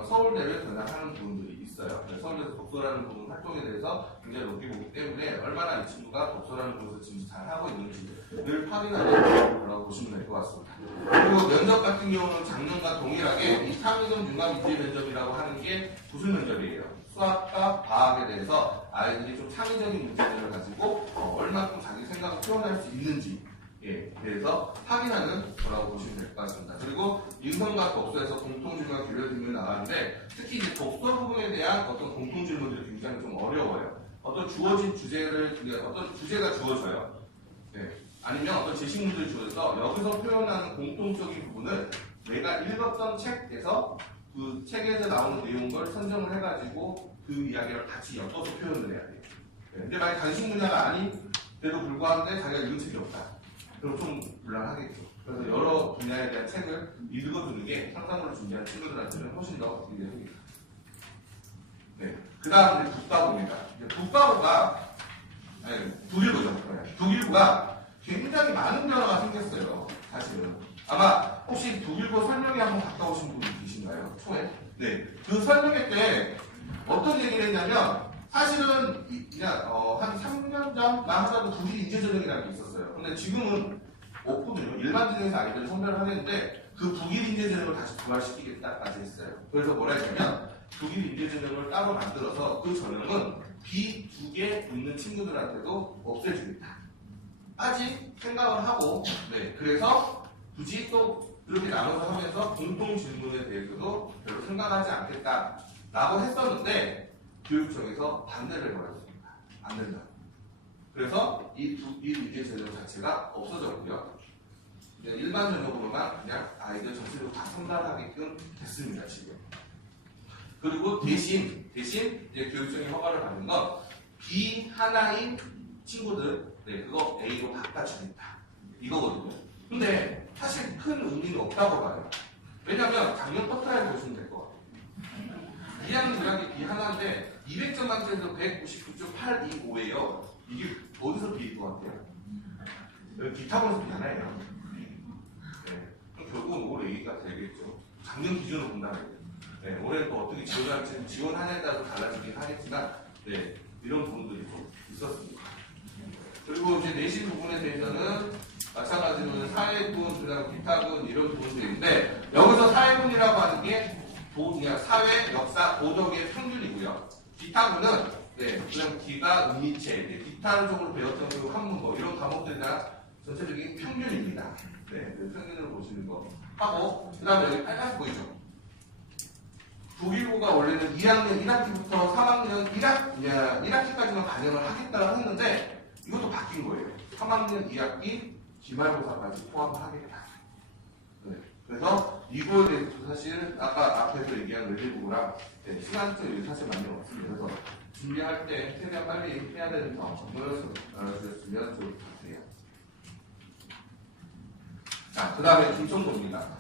서울대를 전향하는 부분들이 있어요. 서울대에서 독서라는 부분 활동에 대해서 굉장히 높게 보기 때문에 얼마나 이 친구가 독서라는 부분에서 지금 잘 하고 있는지를 확인하는 거라고 보시면 될 것 같습니다. 그리고 면접 같은 경우는 작년과 동일하게 이 창의적 융합 인재 면접이라고 하는 게 부수 면접이에요. 수학과 과학에 대해서 아이들이 좀 창의적인 문제들을 가지고 얼마큼 자기 생각을 표현할 수 있는지 대해서 확인하는 거라고 보시면 될 것 같습니다. 그리고 인성과 독서에서 공통질문과 개별 질문이 나왔는데 특히 이제 독서 부분에 대한 어떤 공통질문들이 굉장히 좀 어려워요. 어떤 주어진 어떤 주제가 주어져요. 아니면 어떤 제시문들이 주어져서 여기서 표현하는 공통적인 부분을 내가 읽었던 책에서 그 책에서 나오는 내용을 선정을 해가지고 그 이야기를 같이 엮어서 표현을 해야 돼요. 근데 만약 단식 분야가 아닌데도 불구하고 자기가 읽은 책이 없다. 그럼 좀 곤란하겠죠. 그래서 여러 분야에 대한 책을 읽어두는 게 상상으로 준비한 친구들한테는 훨씬 더 유리합니다. 그 다음 이제 국가고입니다. 국가고가 독일고죠. 독일고가 굉장히 많은 변화가 생겼어요. 사실은 아마 혹시 독일고 설명회 한번 갔다 오신 분 계신가요? 초에? 네. 그 설명회 때 어떤 얘기를 했냐면 사실은 그냥 한 3년 전만 하더라도 독일 인재전형이라는 게 있었어요. 근데 지금은 없거든요. 일반전형에서 아이들을 선별을 하겠는데 그 독일 인재전형을 다시 부활시키겠다까지 했어요. 그래서 뭐라 했냐면 독일 인재전형을 따로 만들어서 그 전형은 B 2개 있는 친구들한테도 없애주겠다. 아직 생각을 하고, 네, 그래서 굳이 또 그렇게 나눠서 하면서 공통 질문에 대해서도 별로 생각하지 않겠다라고 했었는데 교육청에서 반대를 해버렸습니다. 안 된다. 그래서 이 인재 전형 자체가 없어졌고요. 일반 전형으로만 그냥 아이들 전체적으로 다 선발하게끔 됐습니다, 지금. 그리고 대신 이제 교육청이 허가를 받는 건 B 하나인 친구들, 네, 그거 A로 바꿔주겠다. 이거거든요. 근데 사실 큰 의미는 없다고 봐요. 왜냐면 작년 터트라이브 보시면 될 것 같아요. 2학년 교양이 B 하나인데 200점 만점에서 199.825예요. 이게 어디서 B일 것 같아요? 기타본에서 B 하나예요. 네. 그럼 결국은 올 A가 되겠죠. 작년 기준으로 본다면. 네, 올해는 또 어떻게 지원하냐에 따라서 달라지긴 하겠지만, 네, 이런 부분들이 좀 있었습니다. 그리고 이제 내신 부분에 대해서는 마찬가지로 사회군, 그다음 기타군 이런 부분들인데 여기서 사회군이라고 하는 게 그냥 사회, 역사, 도덕의 평균이고요. 기타군은 네, 그냥 기가, 음이체, 네, 기타 쪽으로 배웠던 그 한문 뭐 이런 과목들이 다 전체적인 평균입니다. 네, 평균으로 보시는 거 하고 그다음에 여기 빨간색 보이죠? 독일고가 원래는 2학년 1학기부터 3학년 1학기까지만 반영을 하겠다고 했는데 이것도 바뀐 거예요. 3학년 2학기 기말고사까지 포함을 하겠다. 네. 그래서 이거에 대해서 사실 아까 앞에서 얘기한 외대부고랑 네, 시간적으로 사실 맞는 것 같습니다. 그래서 준비할 때 최대한 빨리 해야 되는 점을 알아주셨으면 좋을 것 같아요. 자, 그 다음에 김천도입니다.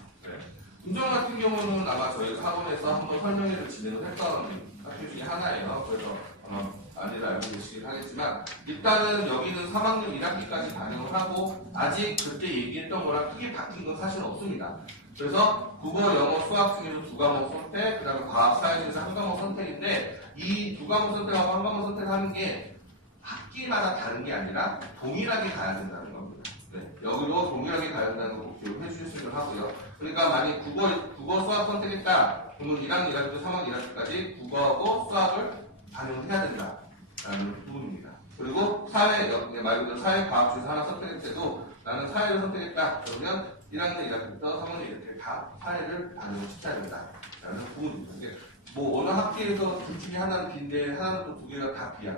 김정 같은 경우는 아마 저희 학원에서 한번 설명회를 진행을 했던 학교 중에 하나예요. 그래서 아마 많이들 알고 계시긴 하겠지만 일단은 여기는 3학년 1학기까지 반영을 하고 아직 그때 얘기했던 거랑 크게 바뀐 건 사실 없습니다. 그래서 국어, 영어, 수학 중에서 2과목 선택, 그 다음에 과학, 사회 중에서 1과목 선택인데 이 2과목 선택하고 1과목 선택하는 게 학기마다 다른 게 아니라 동일하게 가야 된다는 겁니다. 네, 여기도 동일하게 가야 된다는 거 기억해 주시면 하고요. 그러니까 만약 국어 수학 선택했다. 그러면 1학년 1학기부터 3학년 1학기까지 국어하고 수학을 반영해야 된다라는 부분입니다. 그리고 사회, 말 그대로 사회과학 중에서 하나 선택할 때도 나는 사회를 선택했다. 그러면 1학년 1학기부터 3학년 1학기 다 사회를 반영을 시켜야 된다라는 부분입니다. 이게 뭐 어느 학기에서 둘 중에 하나는 B인데 하나는 또 두 개가 다 B야.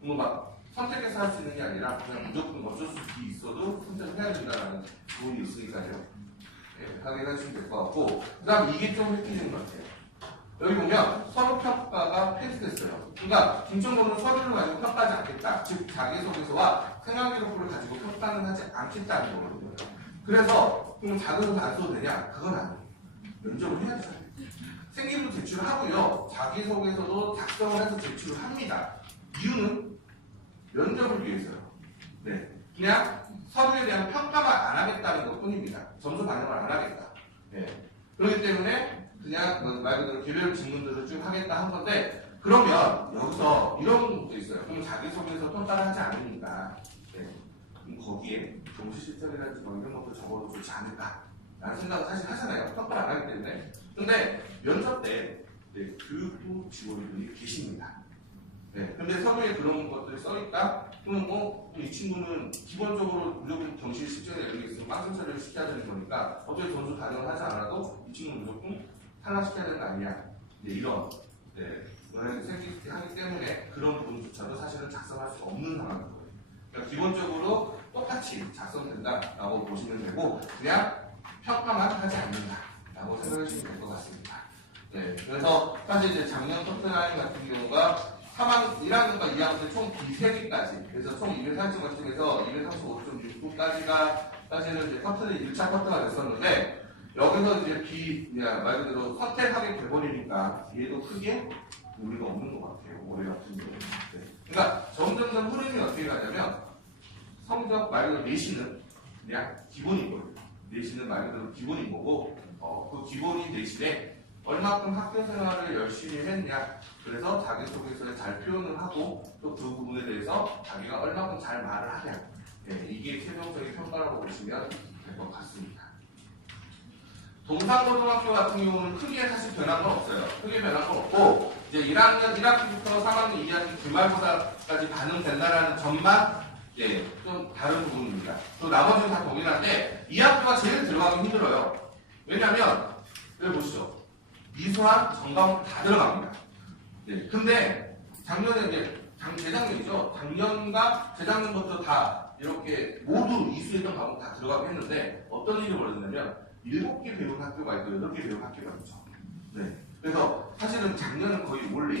그러면 막 선택해서 할 수 있는 게 아니라 그냥 무조건 어쩔 수 B 있어도 선택을 해야 된다는 부분이 있으니까요. 네, 확인하시면 될 것 같고 그 다음 이게 좀 획기적인 것 같아요. 여기 보면 서로 평가가 폐지됐어요. 그러니까 김천도는 서류를 가지고 평가하지 않겠다. 즉 자기소개서와 생활기록부를 가지고 평가는 하지 않겠다는 거거든요. 그래서 그럼 자기소개서 안 써도 되냐? 그건 아니에요. 면접을 해야 되잖아요. 생기부도 제출을 하고요. 자기소개서도 작성을 해서 제출을 합니다. 이유는 면접을 위해서요. 네, 그냥 서류에 대한 평가만 안 하겠다는 것 뿐입니다. 점수 반영을 안 하겠다. 네. 그렇기 때문에 그냥 말 그대로 개별 질문들을 쭉 하겠다 한 건데 그러면 여기서 이런 것도 있어요. 그럼 자기소개서 평가를 하지 않으니까 네. 그럼 거기에 정시실적이라든지 뭐 이런 것도 적어도 좋지 않을까 라는 생각을 사실 하잖아요. 평가를 안 하기 때문에. 근데 면접 때 네, 교육부 직원들이 계십니다. 네, 근데 서류에 그런 것들이 써있다? 그러면 뭐, 이 친구는 기본적으로 무조건 정시 실전에 이런 게 있으면 빵점 처리를 시켜야 되는 거니까, 어떻게 점수 반영을 하지 않아도 이 친구는 무조건 탈락시켜야 되는 거 아니냐. 네, 이런, 네, 하기 때문에 그런 부분조차도 사실은 작성할 수 없는 상황인 거예요. 그러니까 기본적으로 똑같이 작성된다라고 보시면 되고, 그냥 평가만 하지 않는다라고 생각하시면 될 것 같습니다. 네, 그래서 사실 이제 작년 토트라인 같은 경우가 1학년과 2학년 총 B3개까지 그래서 총 230원 중에서 235.69까지가 사실은 이제 커트는 1차 커트가 됐었는데 여기서 이제 말 그대로 선택하게 돼버리니까 얘도 크게 의미가 없는 것 같아요. 올해 같은 경우는. 네. 그러니까 점점점 흐름이 어떻게 가냐면 성적 말 그대로 내신은 그냥 기본이고요. 내신은 말 그대로 기본인 거고, 그 기본인 대신에 얼마큼 학교 생활을 열심히 했냐, 그래서 자기소개서에 잘 표현을 하고 또 그 부분에 대해서 자기가 얼마큼 잘 말을 하냐, 네, 이게 최종적인 평가라고 보시면 될 것 같습니다. 동산고등학교 같은 경우는 크게 사실 변한 건 없어요. 크게 변한 건 없고, 이제 1학년 1학기부터 3학년 2학기 기말고사까지 반영된다라는 점만 좀 다른 부분입니다. 또 나머지는 다 동일한데 2학기가 제일 들어가기 힘들어요. 왜냐하면 여기 보시죠. 미수한 전과목 다 들어갑니다. 네, 근데 작년에 이제 재작년이죠. 작년과 재작년부터 다 이렇게 모두 이수했던 과목 다 들어가고 했는데 어떤 일이 벌어졌냐면 7개 배운 학교가 있고 8개 배운 학교가 있죠. 네. 그래서 사실은 작년은 거의 올